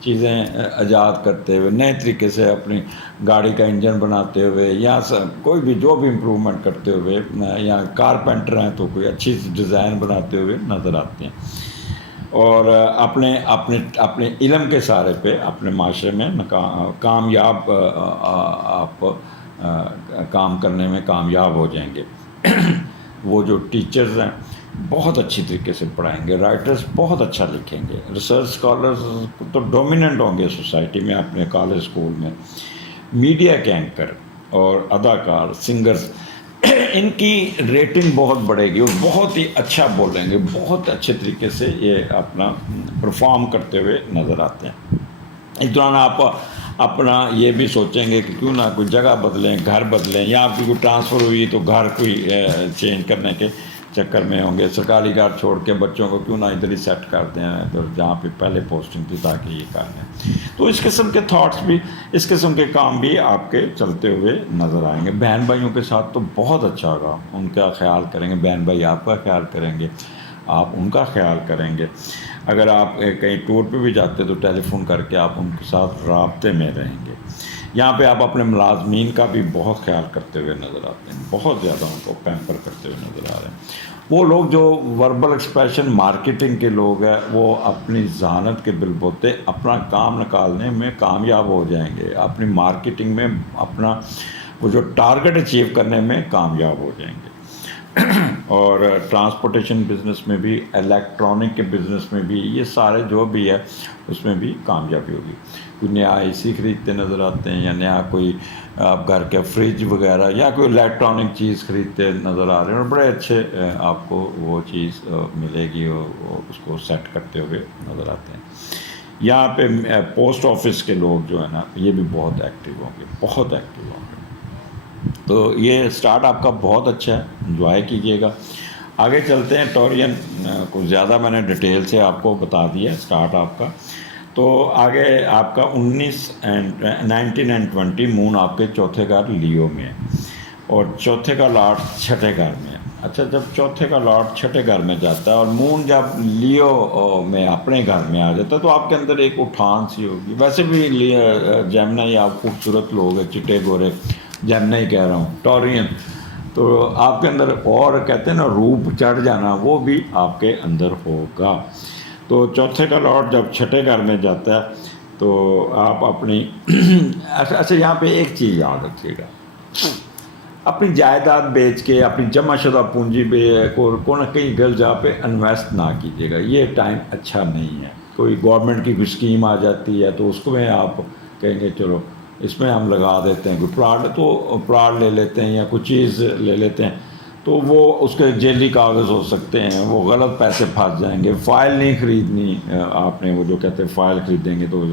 چیزیں ایجاد کرتے ہوئے، نئے طریقے سے اپنی گاڑی کا انجن بناتے ہوئے، یا کوئی بھی جو بھی امپرومنٹ کرتے ہوئے، یا کارپینٹر ہیں تو کوئی اچھی ڈیزائن بناتے ہوئے نظر آتے ہیں، اور اپنے علم کے سہارے پہ اپنے معاشرے میں کامیاب آپ کام کرنے میں کامیاب ہو جائیں گے۔ وہ جو ٹیچرز ہیں بہت اچھی طریقے سے پڑھائیں گے، رائٹرز بہت اچھا لکھیں گے، ریسرچ اسکالرز تو ڈومیننٹ ہوں گے سوسائٹی میں، اپنے کالج اسکول میں، میڈیا کے اینکر اور اداکار، سنگرز، ان کی ریٹنگ بہت بڑھے گی، اور بہت ہی اچھا بولیں گے، بہت اچھے طریقے سے یہ اپنا پرفارم کرتے ہوئے نظر آتے ہیں۔ اس دوران آپ اپنا یہ بھی سوچیں گے کہ کیوں نہ کوئی جگہ بدلیں، گھر بدلیں، یا آپ کی کوئی ٹرانسفر ہوئی تو گھر کوئی چینج کرنے کے چکر میں ہوں گے، سرکاری گھر چھوڑ کے بچوں کو کیوں نہ ادھر ہی سیٹ کر دیں تو جہاں پہ پہلے پوسٹنگ تھی تاکہ یہ کام ہے۔ تو اس قسم کے تھاٹس بھی، اس قسم کے کام بھی آپ کے چلتے ہوئے نظر آئیں گے۔ بہن بھائیوں کے ساتھ تو بہت اچھا ہوگا، ان کا خیال کریں گے، بہن بھائی آپ کا خیال کریں گے، آپ ان کا خیال کریں گے۔ اگر آپ کہیں ٹور پہ بھی جاتے تو ٹیلی فون کر کے آپ ان کے ساتھ رابطے میں رہیں گے۔ یہاں پہ آپ اپنے ملازمین کا بھی بہت خیال کرتے ہوئے نظر آتے ہیں، بہت زیادہ ان کو پیمپر کرتے ہوئے نظر آ رہے ہیں۔ وہ لوگ جو وربل ایکسپریشن مارکیٹنگ کے لوگ ہیں، وہ اپنی ذہانت کے بل بوتے اپنا کام نکالنے میں کامیاب ہو جائیں گے، اپنی مارکیٹنگ میں اپنا وہ جو ٹارگٹ اچیو کرنے میں کامیاب ہو جائیں گے۔ اور ٹرانسپورٹیشن بزنس میں بھی، الیکٹرانک کے بزنس میں بھی، یہ سارے جو بھی ہے اس میں بھی کامیابی ہوگی۔ کوئی نیا اے سی خریدتے نظر آتے ہیں، یا نیا کوئی آپ گھر کے فریج وغیرہ یا کوئی الیکٹرانک چیز خریدتے نظر آ رہے ہیں، اور بڑے اچھے آپ کو وہ چیز ملے گی، اور اس کو سیٹ کرتے ہوئے نظر آتے ہیں۔ یہاں پہ پوسٹ آفس کے لوگ جو ہیں نا یہ بھی بہت ایکٹیو ہوں گے، بہت ایکٹیو ہوں گے۔ تو یہ سٹارٹ آپ کا بہت اچھا ہے، انجوائے کیجیے گا۔ آگے چلتے ہیں، ٹورین کچھ زیادہ میں نے ڈیٹیل سے آپ کو بتا دیا سٹارٹ آپ کا۔ تو آگے آپ کا 19 اینڈ 20 مون آپ کے چوتھے گھر لیو میں ہے، اور چوتھے کا لاٹ چھٹے گھر میں ہے۔ اچھا، جب چوتھے کا لاٹ چھٹے گھر میں جاتا ہے اور مون جب لیو میں اپنے گھر میں آ جاتا ہے تو آپ کے اندر ایک اٹھان سی ہوگی۔ ویسے بھی جیمنائی آپ خوبصورت لوگ ہیں، چٹے گورے، جیمنائی کہہ رہا ہوں، ٹورین، تو آپ کے اندر اور کہتے ہیں نا روپ چڑھ جانا، وہ بھی آپ کے اندر ہوگا۔ تو چوتھے کا لاٹ جب چھٹے گھر میں جاتا ہے تو آپ اپنی اچھا یہاں پہ ایک چیز یاد رکھیے گا، اپنی جائیداد بیچ کے اپنی جمع شدہ پونجی کو نہ کہیں غلط جگہ پہ انویسٹ نہ کیجیے گا، یہ ٹائم اچھا نہیں ہے۔ کوئی گورنمنٹ کی کوئی اسکیم آ جاتی ہے تو اس کو میں آپ کہیں گے چلو اس میں ہم لگا دیتے ہیں، کوئی پلاٹ لے لیتے ہیں یا کوئی چیز لے لیتے ہیں، تو وہ اس کے جیلی کاغذ ہو سکتے ہیں، وہ غلط پیسے پھنس جائیں گے۔ فائل نہیں خریدنی آپ نے، وہ جو کہتے ہیں فائل خریدیں گے تو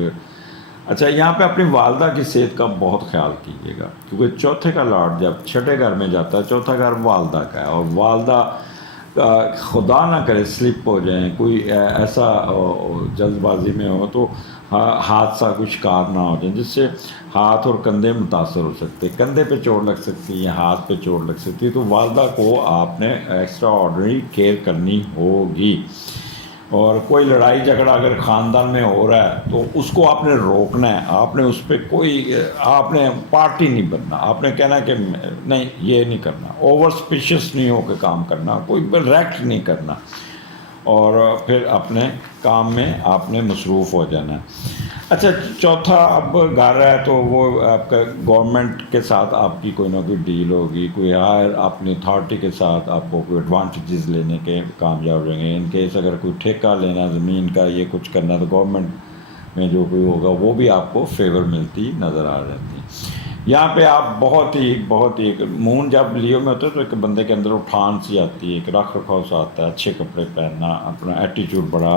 اچھا یہاں پہ اپنی والدہ کی صحت کا بہت خیال کیجیے گا، کیونکہ چوتھے کا لاٹ جب چھٹے گھر میں جاتا ہے، چوتھا گھر والدہ کا ہے، اور والدہ خدا نہ کرے سلپ ہو جائیں، کوئی ایسا جلد بازی میں ہو تو حادثہ کوئی شکار نہ ہو جائیں، جس سے ہاتھ اور کندھے متاثر ہو سکتے، کندھے پہ چوٹ لگ سکتی ہے، ہاتھ پہ چوٹ لگ سکتی ہے، تو والدہ کو آپ نے ایکسٹرا آرڈنری کیئر کرنی ہوگی۔ اور کوئی لڑائی جھگڑا اگر خاندان میں ہو رہا ہے تو اس کو آپ نے روکنا ہے، آپ نے اس پہ آپ نے پارٹی نہیں بننا، آپ نے کہنا کہ نہیں یہ نہیں کرنا، اوور اسپیشیس نہیں ہو کے کام کرنا، کوئی ریکٹ نہیں کرنا، اور پھر اپنے کام میں آپ نے مصروف ہو جانا ہے۔ اچھا چوتھا اب گھر ہے تو وہ آپ کا گورنمنٹ کے ساتھ آپ کی کوئی نہ کوئی ڈیل ہوگی، کوئی ہائر اپنی اتھارٹی کے ساتھ آپ کو کوئی ایڈوانٹیجز لینے کے کامیاب رہیں گے۔ ان کیس اگر کوئی ٹھیکہ لینا زمین کا، یہ کچھ کرنا، تو گورنمنٹ میں جو کوئی ہوگا وہ بھی آپ کو فیور ملتی نظر آ جاتی ہے۔ یہاں پہ آپ بہت ہی مون جب لیو میں ہوتا ہے تو ایک بندے کے اندر اٹھان سی آتی ہے، ایک رکھ رکھاؤ سا آتا ہے، اچھے کپڑے پہننا، اپنا ایٹیٹیوڈ بڑا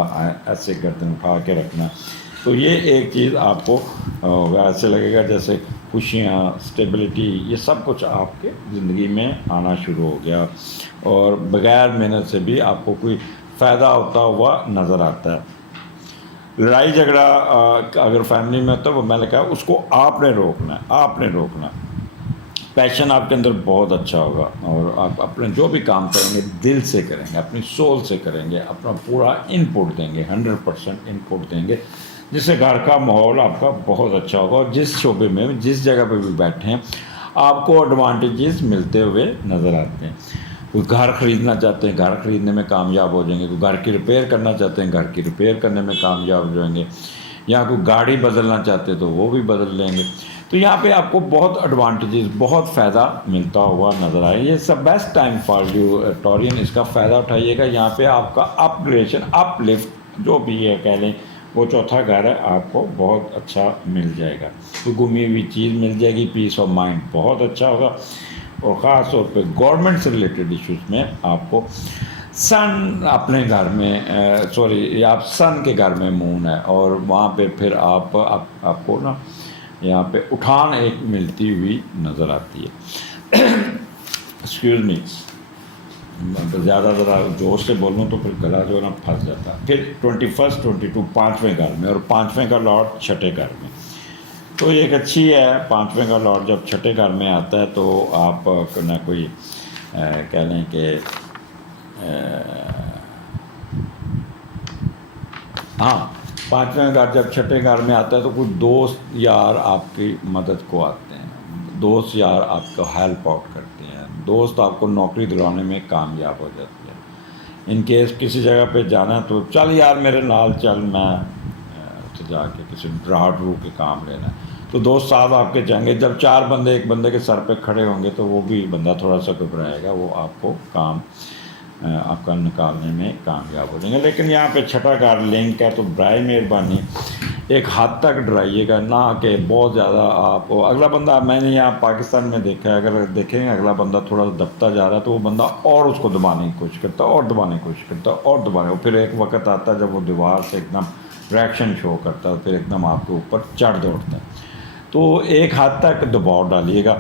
ایسے گردن اٹھا کے رکھنا، تو یہ ایک چیز آپ کو ایسے لگے گا جیسے خوشیاں، اسٹیبلٹی، یہ سب کچھ آپ کے زندگی میں آنا شروع ہو گیا، اور بغیر محنت سے بھی آپ کو کوئی فائدہ ہوتا ہوا نظر آتا ہے۔ لڑائی جھگڑا اگر فیملی میں ہوتا ہے، وہ میں نے کہا اس کو آپ نے روکنا ہے، آپ نے روکنا ہے۔ پیشن آپ کے اندر بہت اچھا ہوگا، اور آپ اپنے جو بھی کام کریں گے دل سے کریں گے، اپنی سول سے کریں گے، اپنا پورا ان پٹ دیں گے، 100% ان پٹ دیں گے، جس سے گھر کا ماحول آپ کا بہت اچھا ہوگا، اور جس شعبے میں جس جگہ پہ بھی بیٹھے ہیں آپ کو ایڈوانٹیجز ملتے ہوئے نظر آتے ہیں۔ کوئی گھر خریدنا چاہتے ہیں، گھر خریدنے میں کامیاب ہو جائیں گے، کوئی گھر کی ریپیئر کرنا چاہتے ہیں، گھر کی ریپیئر کرنے میں کامیاب ہو جائیں گے، یا کوئی گاڑی بدلنا چاہتے ہیں تو وہ بھی بدل لیں گے۔ تو یہاں پہ آپ کو بہت ایڈوانٹیجز، بہت فائدہ ملتا ہوا نظر آئے۔ یہ سب بیسٹ ٹائم فار یو ٹورین، اس کا فائدہ اٹھائیے گا۔ یہاں پہ آپ کا اپ گریڈیشن، اپ لفٹ جو بھی ہے کہہ لیں، وہ چوتھا گھر ہے، آپ کو بہت اچھا مل جائے گا، کوئی گمی ہوئی چیز مل جائے گی، پیس آف مائنڈ بہت اچھا ہوگا، اور خاص طور پہ گورنمنٹ سے ریلیٹڈ ایشوز میں آپ کو سن اپنے گھر میں سوری آپ سن کے گھر میں مون ہے، اور وہاں پہ پھر آپ کو نا یہاں پہ اٹھان ایک ملتی ہوئی نظر آتی ہے۔ ایکسکیوز می، زیادہ ذرا زور سے بولوں تو پھر گلا جو ہے نا پھنس جاتا ہے۔ پھر 21 22 پانچویں گھر میں، اور پانچویں کا لارڈ چھٹے گھر میں، تو یہ ایک اچھی ہے۔ پانچویں کا لارڈ جب چھٹے گھر میں آتا ہے تو آپ نہ کوئی کہہ لیں کہ ہاں، پانچویں گھر جب چھٹے گھر میں آتا ہے تو کوئی دوست یار آپ کی مدد کو آتے ہیں، دوست یار آپ کو ہیلپ آؤٹ کرتے ہیں، دوست آپ کو نوکری دلانے میں کامیاب ہو جاتے ہیں۔ ان کیس کسی جگہ پہ جانا ہے تو چل یار میرے نال چل، میں اتنے جا کے کسی ڈرا ڈرو کے کام لینا ہے، تو دوست صاحب آپ کے جائیں گے۔ جب چار بندے ایک بندے کے سر پہ کھڑے ہوں گے تو وہ بھی بندہ تھوڑا سا گھبرائے گا، وہ آپ کو کام آپ کا نکالنے میں کامیاب ہو جائیں گے۔ لیکن یہاں پہ چھٹا گھر لنک ہے، تو برائے مہربانی ایک حد تک ڈرائیے گا، نہ کہ بہت زیادہ آپ اگلا بندہ، میں نے یہاں پاکستان میں دیکھا ہے، اگر دیکھیں گے اگلا بندہ تھوڑا سا دبتا جا رہا ہے تو وہ بندہ اور اس کو دبانے کی کوشش کرتا ہے، اور دبانے کی کوشش کرتا ہے، اور دبانے، پھر ایک وقت آتا ہے جب وہ دیوار سے ایک دم ریئیکشن شو کرتا ہے، پھر ایک دم آپ کے اوپر چڑھ دوڑتا ہے۔ تو ایک حد تک دباؤ ڈالیے گا۔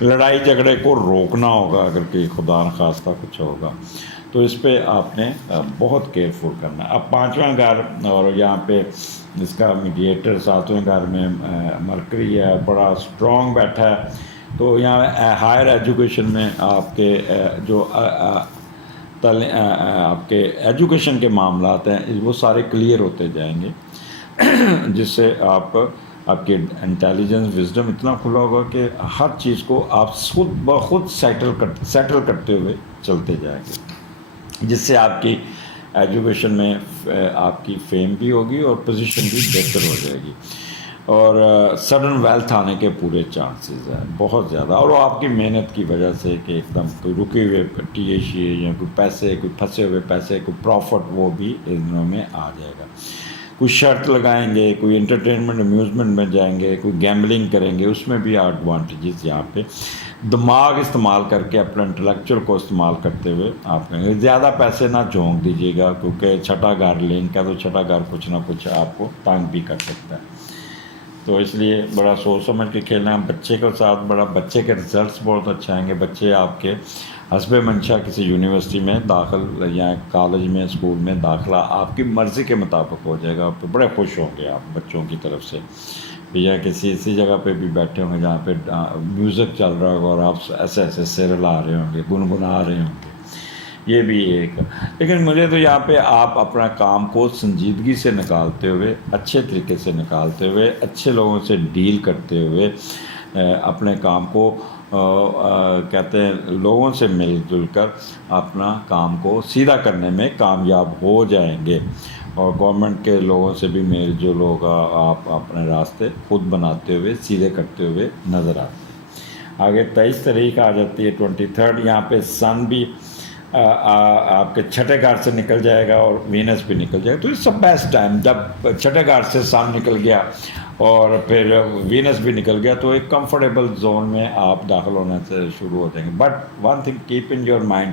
لڑائی جھگڑے کو روکنا ہوگا، اگر کہ خدا نخواستہ کچھ ہوگا تو اس پہ آپ نے بہت کیئرفل کرنا ہے۔ اب پانچواں گھر، اور یہاں پہ اس کا میڈیٹر ساتویں گھر میں مرکری ہے، بڑا اسٹرانگ بیٹھا ہے، تو یہاں ہائر ایجوکیشن میں آپ کے جو آپ کے ایجوکیشن کے معاملات ہیں وہ سارے کلیئر ہوتے جائیں گے، جس سے آپ کی انٹیلیجنس، وزڈم اتنا کھلا ہوگا کہ ہر چیز کو آپ خود بخود سیٹل کرتے ہوئے چلتے جائیں گے، جس سے آپ کی ایجوکیشن میں آپ کی فیم بھی ہوگی اور پوزیشن بھی بہتر ہو جائے گی، اور سڈن ویلتھ آنے کے پورے چانسز ہیں بہت زیادہ، اور وہ آپ کی محنت کی وجہ سے کہ ایک دم کوئی رکے ہوئے ٹی ایش یا کوئی پیسے، کوئی پھنسے ہوئے پیسے، کوئی پروفٹ، وہ بھی ان دنوں میں آ جائے گا۔ کوئی شرط لگائیں گے، کوئی انٹرٹینمنٹ امیوزمنٹ میں جائیں گے، کوئی گیمبلنگ کریں گے، اس میں بھی ایڈوانٹیجز یہاں پہ دماغ استعمال کر کے، اپنا انٹلیکچوئل کو استعمال کرتے ہوئے آپ کریں گے۔ زیادہ پیسے نہ جھونک دیجیے گا، کیونکہ چھٹا گھر لنک ہے تو چھٹا گھر کچھ نہ کچھ آپ کو تنگ بھی کر سکتا ہے، تو اس لیے بڑا سوچ سمجھ کے کھیلنا۔ بچے کے ساتھ بچے کے رزلٹس بہت اچھے آئیں گے، بچے آپ کے حسب منشا کسی یونیورسٹی میں داخل یا کالج میں، اسکول میں داخلہ آپ کی مرضی کے مطابق ہو جائے گا، آپ بڑے خوش ہوں گے آپ بچوں کی طرف سے، یا کسی ایسی جگہ پہ بھی بیٹھے ہوں گے جہاں پہ میوزک چل رہا ہوگا اور آپ ایسے ایسے سیر لا رہے ہوں گے، گنگنا رہے ہوں گے، یہ بھی ایک۔ لیکن مجھے تو یہاں پہ آپ اپنا کام کو سنجیدگی سے نکالتے ہوئے، اچھے طریقے سے نکالتے ہوئے، اچھے لوگوں سے ڈیل کرتے ہوئے اپنے کام کو کہتے ہیں لوگوں سے مل جل کر اپنا کام کو سیدھا کرنے میں کامیاب ہو جائیں گے، اور گورنمنٹ کے لوگوں سے بھی میل جول ہوگا، آپ اپنے راستے خود بناتے ہوئے سیدھے کرتے ہوئے نظر آتے ہیں۔ آگے 23 تاریخ آ جاتی ہے، 23، یہاں پہ سن بھی آپ کے چھٹے گھر سے نکل جائے گا اور وینس بھی نکل جائے گا، تو یہ سب بیسٹ ٹائم، جب چھٹے گھر سے سن نکل گیا اور پھر وینس بھی نکل گیا تو ایک کمفرٹیبل زون میں آپ داخل ہونے سے شروع ہو جائیں گے۔ But one thing keep in your mind,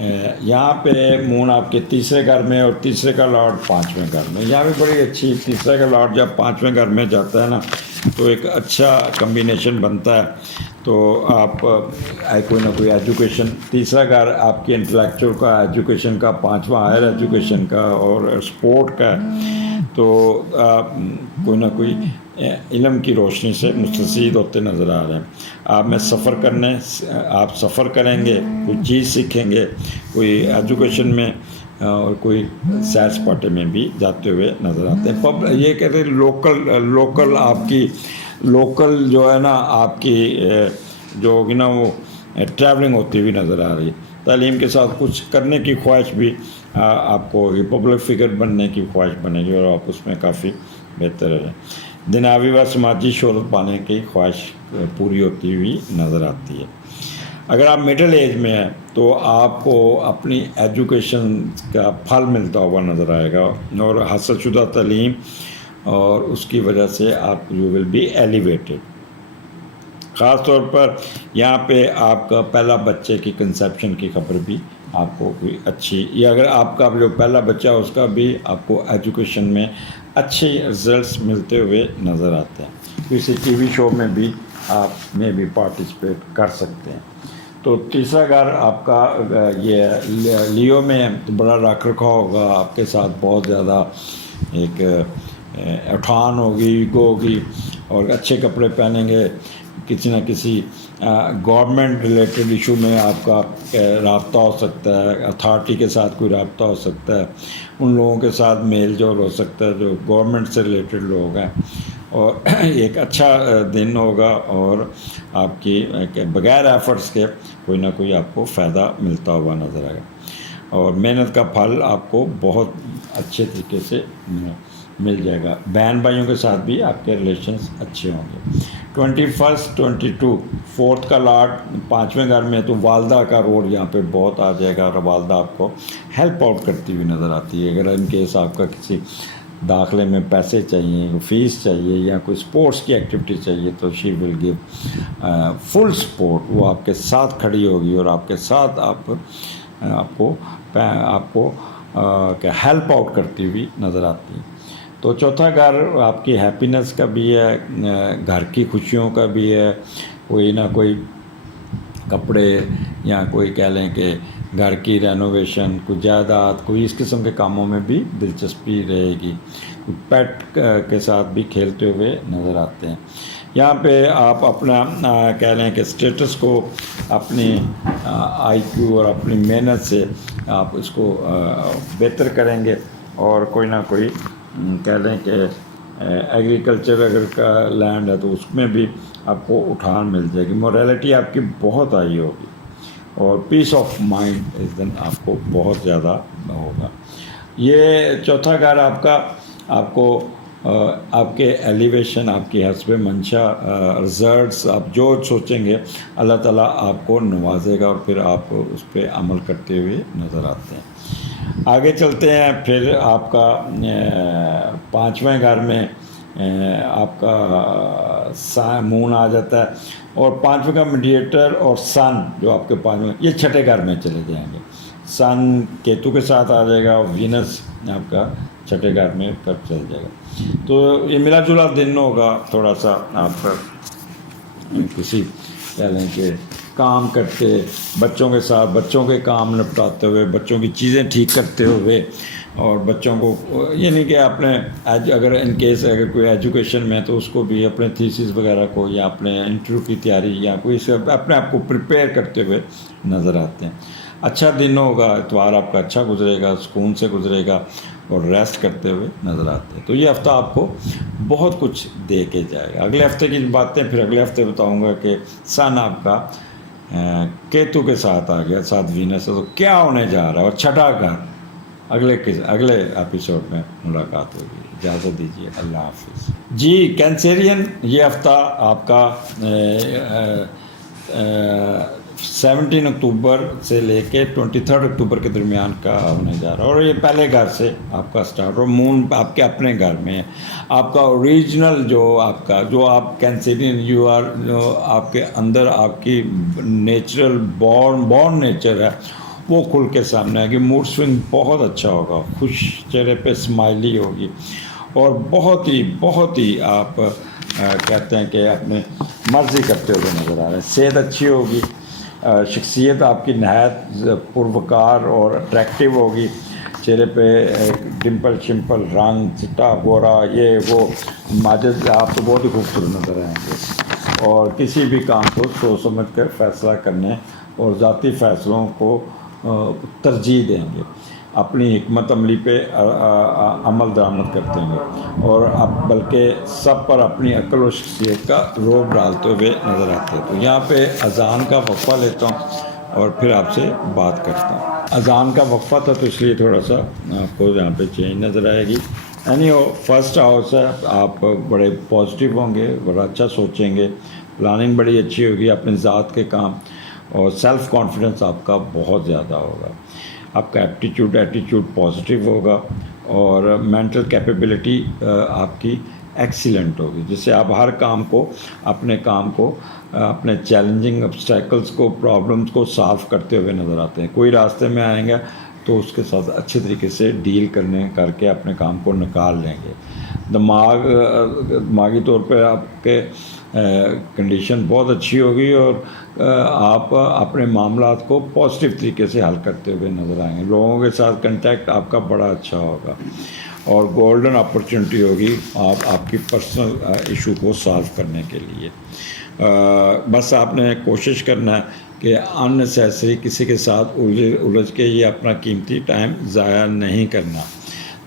یہاں پہ مون آپ کے تیسرے گھر میں اور تیسرے کا لارڈ پانچویں گھر میں. یہاں بھی بڑی اچھی تیسرے کا لارڈ جب پانچویں گھر میں جاتا ہے نا تو ایک اچھا کمبینیشن بنتا ہے. تو آپ کوئی نہ کوئی ایجوکیشن, تیسرا گھر آپ کے انٹلیکچوئل کا, ایجوکیشن کا, پانچواں ہائر ایجوکیشن کا اور اسپورٹ کا ہے. تو آپ کوئی نہ کوئی علم کی روشنی سے مستفید ہوتے نظر آ رہے ہیں. آپ میں سفر کرنے, آپ سفر کریں گے, کوئی چیز سیکھیں گے, کوئی ایجوکیشن میں اور کوئی سیر سپاٹے میں بھی جاتے ہوئے نظر آتے ہیں. یہ کہتے ہیں لوکل آپ کی لوکل جو ہے نا آپ کی جو ہوگی نا وہ ٹریولنگ ہوتی ہوئی نظر آ رہی ہے. تعلیم کے ساتھ کچھ کرنے کی خواہش بھی آپ کو ہوگی, پبلک فگر بننے کی خواہش بنے گی اور آپ اس میں کافی بہتر ہے. دنیاوی و سماجی شہرت پانے کی خواہش پوری ہوتی ہوئی نظر آتی ہے. اگر آپ مڈل ایج میں ہیں تو آپ کو اپنی ایجوکیشن کا پھل ملتا ہوا نظر آئے گا اور حاصل شدہ تعلیم اور اس کی وجہ سے آپ یو ول بی ایلیویٹڈ. خاص طور پر یہاں پہ آپ کا پہلا بچے کی کنسیپشن کی خبر بھی آپ کو کوئی اچھی, یا اگر آپ کا جو پہلا بچہ اس کا بھی آپ کو ایجوکیشن میں اچھے رزلٹس ملتے ہوئے نظر آتے ہیں. کسی ٹی وی شو میں بھی آپ میں بھی پارٹیسپیٹ کر سکتے ہیں. تو تیسرا گھر آپ کا یہ لیو میں بڑا رکھ رکھاؤ ہوگا, آپ کے ساتھ بہت زیادہ ایک اٹھان ہوگی, ایگو ہوگی, اور اچھے کپڑے پہنیں گے. کسی نہ کسی گورنمنٹ ریلیٹڈ ایشو میں آپ کا رابطہ ہو سکتا ہے, اتھارٹی کے ساتھ کوئی رابطہ ہو سکتا ہے, ان لوگوں کے ساتھ میل جول ہو سکتا ہے جو گورنمنٹ سے ریلیٹڈ لوگ ہیں. اور ایک اچھا دن ہوگا اور آپ کی بغیر ایفرٹس کے کوئی نہ کوئی آپ کو فائدہ ملتا ہوا نظر آئے گا, اور محنت کا پھل آپ کو بہت اچھے طریقے سے مل جائے گا. بہن بھائیوں کے ساتھ بھی آپ کے ریلیشنز اچھے ہوں گے. 21 22 فورتھ کا لارڈ پانچویں گھر میں, تو والدہ کا رول یہاں پہ بہت آ جائے گا, اور والدہ آپ کو ہیلپ آؤٹ کرتی ہوئی نظر آتی ہے. اگر ان کیس آپ کا کسی داخلے میں پیسے چاہیے, فیس چاہیے, یا کوئی اسپورٹس کی ایکٹیویٹی چاہیے, تو شی ول گیو فل سپورٹ. وہ آپ کے ساتھ کھڑی ہوگی اور آپ کے ساتھ آپ کو ہیلپ آؤٹ کرتی ہوئی نظر آتی ہے. تو چوتھا گھر آپ کی ہیپینس کا بھی ہے, گھر کی خوشیوں کا بھی ہے. کوئی نہ کوئی کپڑے یا کوئی کہہ لیں کہ گھر کی رینوویشن, کوئی جائیداد, کوئی اس قسم کے کاموں میں بھی دلچسپی رہے گی. پیٹ کے ساتھ بھی کھیلتے ہوئے نظر آتے ہیں. یہاں پہ آپ اپنا کہہ لیں کہ اسٹیٹس کو اپنی آئی کیو اور اپنی محنت سے آپ اس کو بہتر کریں گے, اور کوئی نہ کوئی کہہ لیں کہ ایگریکلچر اگر کا لینڈ ہے تو اس میں بھی آپ کو اٹھان مل جائے گی. موریلٹی آپ کی بہت ہائی ہوگی, اور پیس آف مائنڈ اس دن آپ کو بہت زیادہ ہوگا. یہ چوتھا گھر آپ کا آپ کو آپ کے ایلیویشن, آپ کی حسب منشا رزلٹس, آپ جو سوچیں گے اللہ تعالیٰ آپ کو نوازے گا, اور پھر آپ اس پہ عمل کرتے ہوئے نظر آتے ہیں. آگے چلتے ہیں. پھر آپ کا پانچویں گھر میں آپ کا مون آ جاتا ہے, اور پانچویں کا میڈیٹر اور سن جو آپ کے پانچویں, یہ چھٹے گھر میں چلے جائیں گے. سن کیتو کے ساتھ آ جائے گا, اور وینس آپ کا چھٹے گھر میں تب چل جائے گا. تو یہ ملا جلا دن ہوگا. تھوڑا سا آپ کسی کہہ لیں کہ کام کرتے, بچوں کے ساتھ بچوں کے کام نپٹاتے ہوئے, بچوں کی چیزیں ٹھیک کرتے ہوئے, اور بچوں کو یعنی کہ اپنے اگر ان کیس اگر کوئی ایجوکیشن میں تو اس کو بھی اپنے تھیسس وغیرہ کو, یا اپنے انٹرویو کی تیاری, یا کوئی اپنے آپ کو پریپیئر کرتے ہوئے نظر آتے ہیں. اچھا دن ہوگا, اتوار آپ کا اچھا گزرے گا, سکون سے گزرے گا, اور ریسٹ کرتے ہوئے نظر آتے ہیں. تو یہ ہفتہ آپ کو بہت کچھ دے کے جائے گا. اگلے ہفتے کی باتیں پھر اگلے ہفتے بتاؤں گا کہ سن آپ کا کیتو کے ساتھ آ گیا, ساتھ وینس ہے, تو کیا ہونے جا رہا ہے. اور چھٹا گھر اگلے ایپیسوڈ میں ملاقات ہوگی. اجازت دیجیے, اللہ حافظ. جی کینسیرین, یہ ہفتہ آپ کا 17 اکتوبر سے لے کے 23 اکتوبر کے درمیان کا ہونے جا رہا ہے, اور یہ پہلے گھر سے آپ کا سٹارٹ, اور مون آپ کے اپنے گھر میں ہے. آپ کا اوریجنل جو آپ کینسیرین یو آر, جو آپ کے اندر آپ کی نیچرل بورن نیچر ہے, وہ کھل کے سامنے آئے گی. موڈ سوئنگ بہت اچھا ہوگا, خوش چہرے پہ اسمائلی ہوگی, اور بہت ہی آپ کہتے ہیں کہ اپنے مرضی کرتے ہوئے نظر آ رہے ہیں. صحت اچھی ہوگی, شخصیت آپ کی نہایت پروکار اور اٹریکٹیو ہوگی. چہرے پہ ڈمپل شمپل, رنگ چٹا گورا, یہ وہ ماجد, آپ تو بہت ہی خوبصورت نظر آئیں گے. اور کسی بھی کام کو سوچ سمجھ کر فیصلہ کرنے اور ذاتی فیصلوں کو ترجیح دیں گے. اپنی حکمت عملی پہ عمل درآمد کرتے ہیں, اور اب بلکہ سب پر اپنی عقل و شخصیت کا روب ڈالتے ہوئے نظر آتے ہیں. تو یہاں پہ اذان کا وقفہ لیتا ہوں اور پھر آپ سے بات کرتا ہوں. اذان کا وقفہ تھا تو اس لیے تھوڑا سا آپ کو یہاں پہ چینج نظر آئے گی. فرسٹ ہاؤس ہے, آپ بڑے پازیٹیو ہوں گے, بڑا اچھا سوچیں گے, پلاننگ بڑی اچھی ہوگی اپنے ذات کے کام, اور سیلف کانفیڈنس آپ کا بہت زیادہ ہوگا. آپ کا ایٹیٹیوڈ پازیٹیو ہوگا, اور مینٹل کیپیبلٹی آپ کی ایکسیلنٹ ہوگی, جس سے آپ ہر کام کو اپنے چیلنجنگ obstacles کو, پرابلمس کو سالو کرتے ہوئے نظر آتے ہیں. کوئی راستے میں آئیں گے تو اس کے ساتھ اچھے طریقے سے ڈیل کر کے اپنے کام کو نکال لیں گے. دماغی طور پہ آپ کے کنڈیشن بہت اچھی ہوگی, اور آپ اپنے معاملات کو پازیٹیو طریقے سے حل کرتے ہوئے نظر آئیں گے. لوگوں کے ساتھ کنٹیکٹ آپ کا بڑا اچھا ہوگا, اور گولڈن اپرچونٹی ہوگی آپ کی پرسنل ایشو کو سالو کرنے کے لیے. بس آپ نے کوشش کرنا ہے کہ اننیسیسری کسی کے ساتھ الجھ کے یہ اپنا قیمتی ٹائم ضائع نہیں کرنا.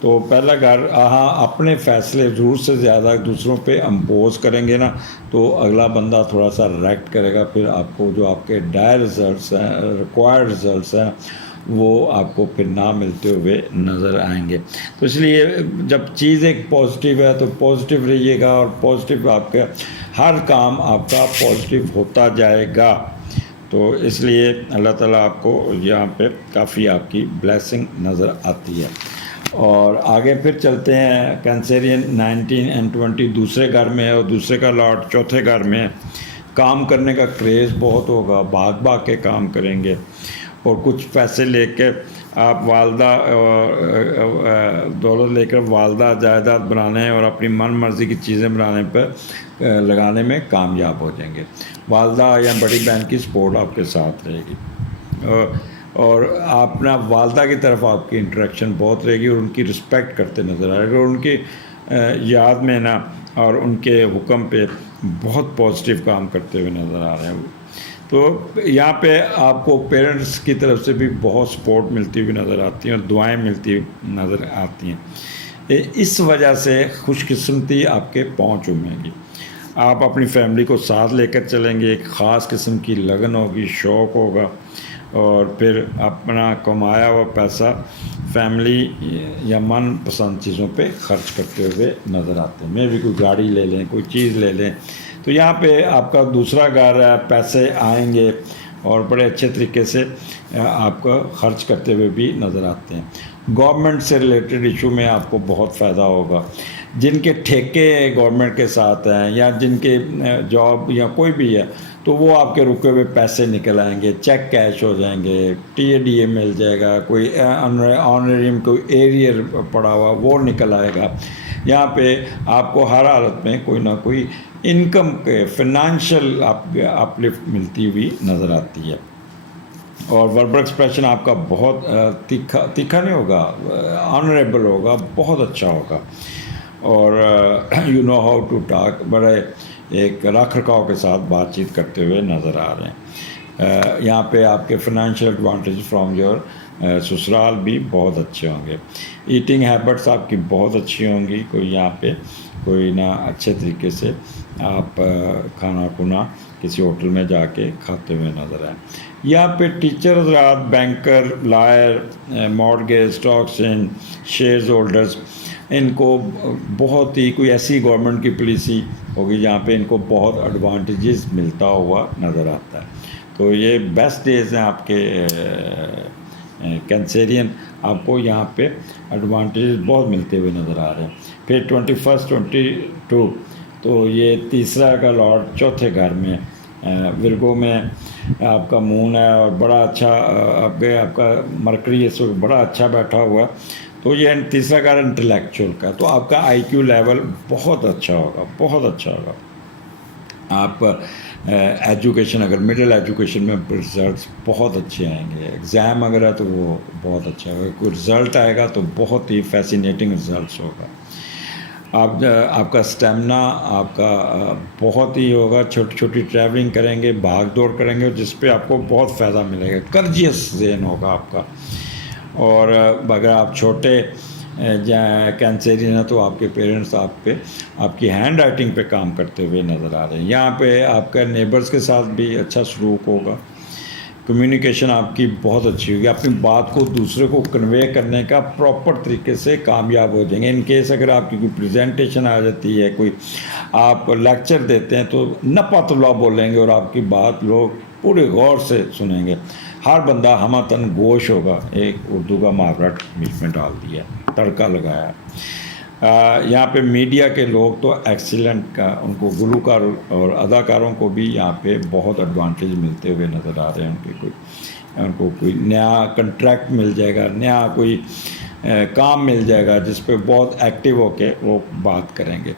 تو پہلا اپنے فیصلے ضرور سے زیادہ دوسروں پہ امپوز کریں گے نا, تو اگلا بندہ تھوڑا سا ریئیکٹ کرے گا. پھر آپ کو جو آپ کے ڈائر ریزلٹس ہیں, ریکوائرڈ ریزلٹس ہیں, وہ آپ کو پھر نہ ملتے ہوئے نظر آئیں گے. تو اس لیے جب چیز ایک پازیٹیو ہے تو پازیٹیو رہیے گا, اور پازیٹیو آپ کا ہر کام آپ کا پازیٹیو ہوتا جائے گا. تو اس لیے اللہ تعالیٰ آپ کو یہاں پہ کافی آپ کی بلیسنگ نظر آتی ہے. اور آگے پھر چلتے ہیں. کینسیرین 19 and 20 دوسرے گھر میں ہے, اور دوسرے کا لاٹ چوتھے گھر میں ہے. کام کرنے کا کریز بہت ہوگا, بھاگ کے کام کریں گے, اور کچھ پیسے لے کے آپ دولت لے کر والدہ جائیداد بنانے اور اپنی من مرضی کی چیزیں بنانے پہ لگانے میں کامیاب ہو جائیں گے. والدہ یا بڑی بہن کی سپورٹ آپ کے ساتھ رہے گی, اور اپنا والدہ کی طرف آپ کی انٹریکشن بہت رہے گی, اور ان کی رسپیکٹ کرتے نظر آئے گا, اور ان کی یاد میں نا اور ان کے حکم پہ بہت پازیٹیو کام کرتے ہوئے نظر آ رہے ہیں. تو یہاں پہ آپ کو پیرنٹس کی طرف سے بھی بہت سپورٹ ملتی ہوئی نظر آتی ہیں, اور دعائیں ملتی ہوئی نظر آتی ہیں. اس وجہ سے خوش قسمتی آپ کے پہنچ امیں گی. آپ اپنی فیملی کو ساتھ لے کر چلیں گے, ایک خاص قسم کی لگن ہوگی, شوق ہوگا, اور پھر اپنا کمایا ہوا پیسہ فیملی یا من پسند چیزوں پہ خرچ کرتے ہوئے نظر آتے ہیں. میں بھی کوئی گاڑی لے لیں, کوئی چیز لے لیں. تو یہاں پہ آپ کا دوسرا گھر ہے, پیسے آئیں گے, اور بڑے اچھے طریقے سے آپ کا خرچ کرتے ہوئے بھی نظر آتے ہیں. گورنمنٹ سے ریلیٹڈ ایشو میں آپ کو بہت فائدہ ہوگا. جن کے ٹھیکے گورنمنٹ کے ساتھ ہیں, یا جن کے جاب یا کوئی بھی ہے, تو وہ آپ کے رکے ہوئے پیسے نکل آئیں گے, چیک کیش ہو جائیں گے, TADA مل جائے گا, کوئی آنریم کوئی ایریئر پڑا ہوا وہ نکل آئے گا. یہاں پہ آپ کو ہر حالت میں کوئی نہ کوئی انکم کے فائنینشیل اپلفٹ ملتی ہوئی نظر آتی ہے. اور وربل ایکسپریشن آپ کا بہت تیکھا نہیں ہوگا, آنریبل ہوگا, بہت اچھا ہوگا, اور you know how to talk, بڑے ایک رکھ رکھاؤ کے ساتھ بات چیت کرتے ہوئے نظر آ رہے ہیں. یہاں پہ آپ کے فائنینشیل ایڈوانٹیج فرام یور سسرال بھی بہت اچھے ہوں گے. ایٹنگ ہیبٹس آپ کی بہت اچھی ہوں گی. یہاں پہ کوئی نہ اچھے طریقے سے آپ کھانا کھونا کسی ہوٹل میں جا کے کھاتے ہوئے نظر آئیں. یہاں پہ ٹیچر حضرات, banker, lawyer, mortgage, stocks and shares holders, ان کو بہت ہی کوئی ایسی گورنمنٹ کی پالیسی ہوگی جہاں پہ ان کو بہت ایڈوانٹیجز ملتا ہوا نظر آتا ہے. تو یہ بیسٹ ڈیز ہیں آپ کے کینسیرین, آپ کو یہاں پہ ایڈوانٹیجز بہت ملتے ہوئے نظر آ رہے ہیں. پھر 21 22 تو یہ تیسرا کا لاٹ چوتھے گھر میں, ورگو میں آپ کا مون ہے اور بڑا اچھا آپ کا مرکری اس وقت بڑا اچھا بیٹھا ہوا، تو یہ تیسرا گھر انٹلیکچوئل کا، تو آپ کا آئی کیو لیول بہت اچھا ہوگا، بہت اچھا ہوگا. آپ ایجوکیشن اگر مڈل ایجوکیشن میں رزلٹس بہت اچھے آئیں گے، ایگزام اگر ہے تو وہ بہت اچھا ہوگا، کوئی رزلٹ آئے گا تو بہت ہی فیسینیٹنگ رزلٹس ہوگا. آپ کا اسٹیمنا آپ کا بہت ہی ہوگا، چھوٹی چھوٹی ٹریولنگ کریں گے، بھاگ دوڑ کریں گے، جس پہ آپ کو بہت فائدہ ملے گا، کرجیس ذہن ہوگا آپ کا. اور اگر آپ چھوٹے کینسیرین ہے تو آپ کے پیرنٹس آپ کی ہینڈ رائٹنگ پہ کام کرتے ہوئے نظر آ رہے ہیں. یہاں پہ آپ کا نیبرز کے ساتھ بھی اچھا سلوک ہوگا، کمیونیکیشن آپ کی بہت اچھی ہوگی، اپنی بات کو دوسرے کو کنوے کرنے کا پراپر طریقے سے کامیاب ہو جائیں گے. ان کیس اگر آپ کی کوئی پریزنٹیشن آ جاتی ہے، کوئی آپ لیکچر دیتے ہیں تو نپا تلا بولیں گے اور آپ کی بات لوگ پورے غور سے سنیں گے. ہر بندہ ہمہ تن گوش ہوگا، ایک اردو کا محاورہ بیچ میں ڈال دیا، تڑکا لگایا. یہاں پہ میڈیا کے لوگ تو ایکسیلنٹ کا، ان کو گلوکار اور اداکاروں کو بھی یہاں پہ بہت ایڈوانٹیج ملتے ہوئے نظر آ رہے ہیں. ان کو کوئی نیا کنٹریکٹ مل جائے گا، نیا کوئی کام مل جائے گا جس پہ بہت ایکٹیو ہو کے وہ بات کریں گے.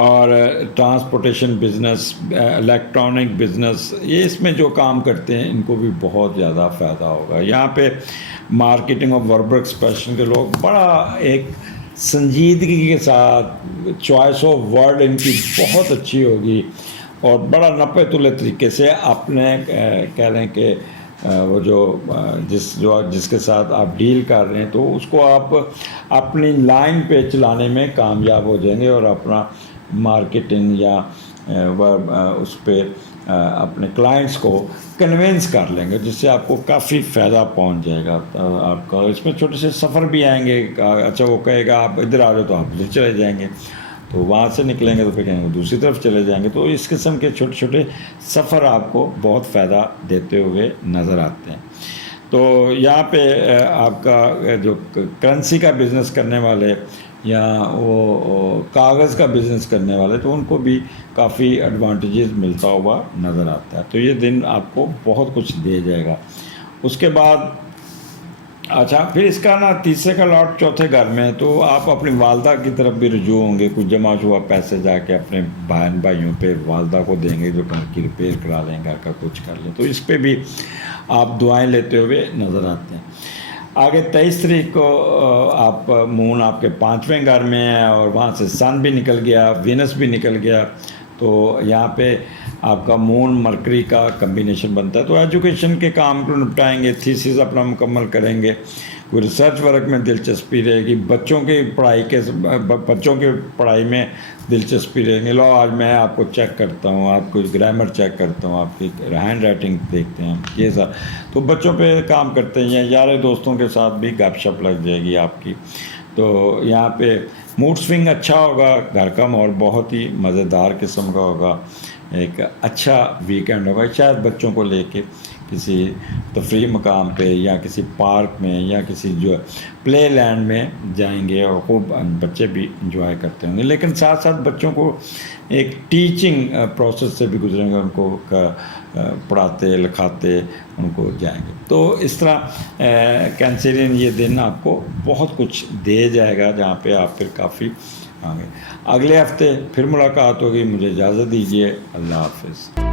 اور ٹرانسپورٹیشن بزنس، الیکٹرانک بزنس، یہ اس میں جو کام کرتے ہیں ان کو بھی بہت زیادہ فائدہ ہوگا. یہاں پہ مارکیٹنگ اور ورک ایکسپریشن کے لوگ بڑا ایک سنجیدگی کے ساتھ، چوائس آف ورڈ ان کی بہت اچھی ہوگی اور بڑا نپے تلے طریقے سے اپنے کہہ لیں کہ وہ جس کے ساتھ آپ ڈیل کر رہے ہیں تو اس کو آپ اپنی لائن پہ چلانے میں کامیاب ہو جائیں گے اور اپنا مارکیٹنگ یا اس پہ اپنے کلائنٹس کو کنوینس کر لیں گے، جس سے آپ کو کافی فائدہ پہنچ جائے گا. آپ کا اس میں چھوٹے سے سفر بھی آئیں گے. اچھا وہ کہے گا آپ ادھر آ جاؤ تو آپ ادھر چلے جائیں گے، تو وہاں سے نکلیں گے تو پھر کہیں گے دوسری طرف چلے جائیں گے. تو اس قسم کے چھوٹے چھوٹے سفر آپ کو بہت فائدہ دیتے ہوئے نظر آتے ہیں. تو یہاں پہ آپ کا جو کرنسی کا بزنس کرنے والے یا وہ کاغذ کا بزنس کرنے والے، تو ان کو بھی کافی ایڈوانٹیجز ملتا ہوا نظر آتا ہے. تو یہ دن آپ کو بہت کچھ دے جائے گا. اس کے بعد اچھا پھر اس کا نا تیسرے کا لاٹ چوتھے گھر میں ہے، تو آپ اپنی والدہ کی طرف بھی رجوع ہوں گے. کچھ جمع ہوا پیسے جا کے اپنے بھائیوں پہ والدہ کو دیں گے جو گھر کی ریپیئر کرا لیں، گھر کا کچھ کر لیں. تو اس پہ بھی آپ دعائیں لیتے ہوئے نظر آتے ہیں. آگے 23 تاریخ کو آپ مون آپ کے 5ویں گھر میں ہے اور وہاں سے سن بھی نکل گیا، وینس بھی نکل گیا. تو یہاں پہ آپ کا مون مرکری کا کمبینیشن بنتا ہے. تو ایجوکیشن کے کام کو نپٹائیں گے، تھیسز اپنا مکمل کریں گے، کوئی ریسرچ ورک میں دلچسپی رہے گی، بچوں کی پڑھائی میں دلچسپی رہے گی. لو آج میں آپ کو چیک کرتا ہوں، آپ کو گرامر چیک کرتا ہوں، آپ کی ہینڈ رائٹنگ دیکھتے ہیں، یہ سب تو بچوں پہ کام کرتے ہیں. یار دوستوں کے ساتھ بھی گپ شپ لگ جائے گی آپ کی. تو یہاں پہ موڈ سوئنگ اچھا ہوگا، گھر کا ماحول بہت ہی مزیدار قسم کا ہوگا، ایک اچھا ویکینڈ ہوگا. شاید بچوں کو لے کے کسی تفریح مقام پہ یا کسی پارک میں یا کسی جو پلے لینڈ میں جائیں گے اور خوب بچے بھی انجوائے کرتے ہوں گے. لیکن ساتھ ساتھ بچوں کو ایک ٹیچنگ پروسیس سے بھی گزریں گے، ان کو پڑھاتے لکھاتے ان کو جائیں گے. تو اس طرح کینسرین یہ دن آپ کو بہت کچھ دے جائے گا، جہاں پہ آپ پھر کافی آگے. اگلے ہفتے پھر ملاقات ہوگی. مجھے اجازت دیجیے. اللہ حافظ.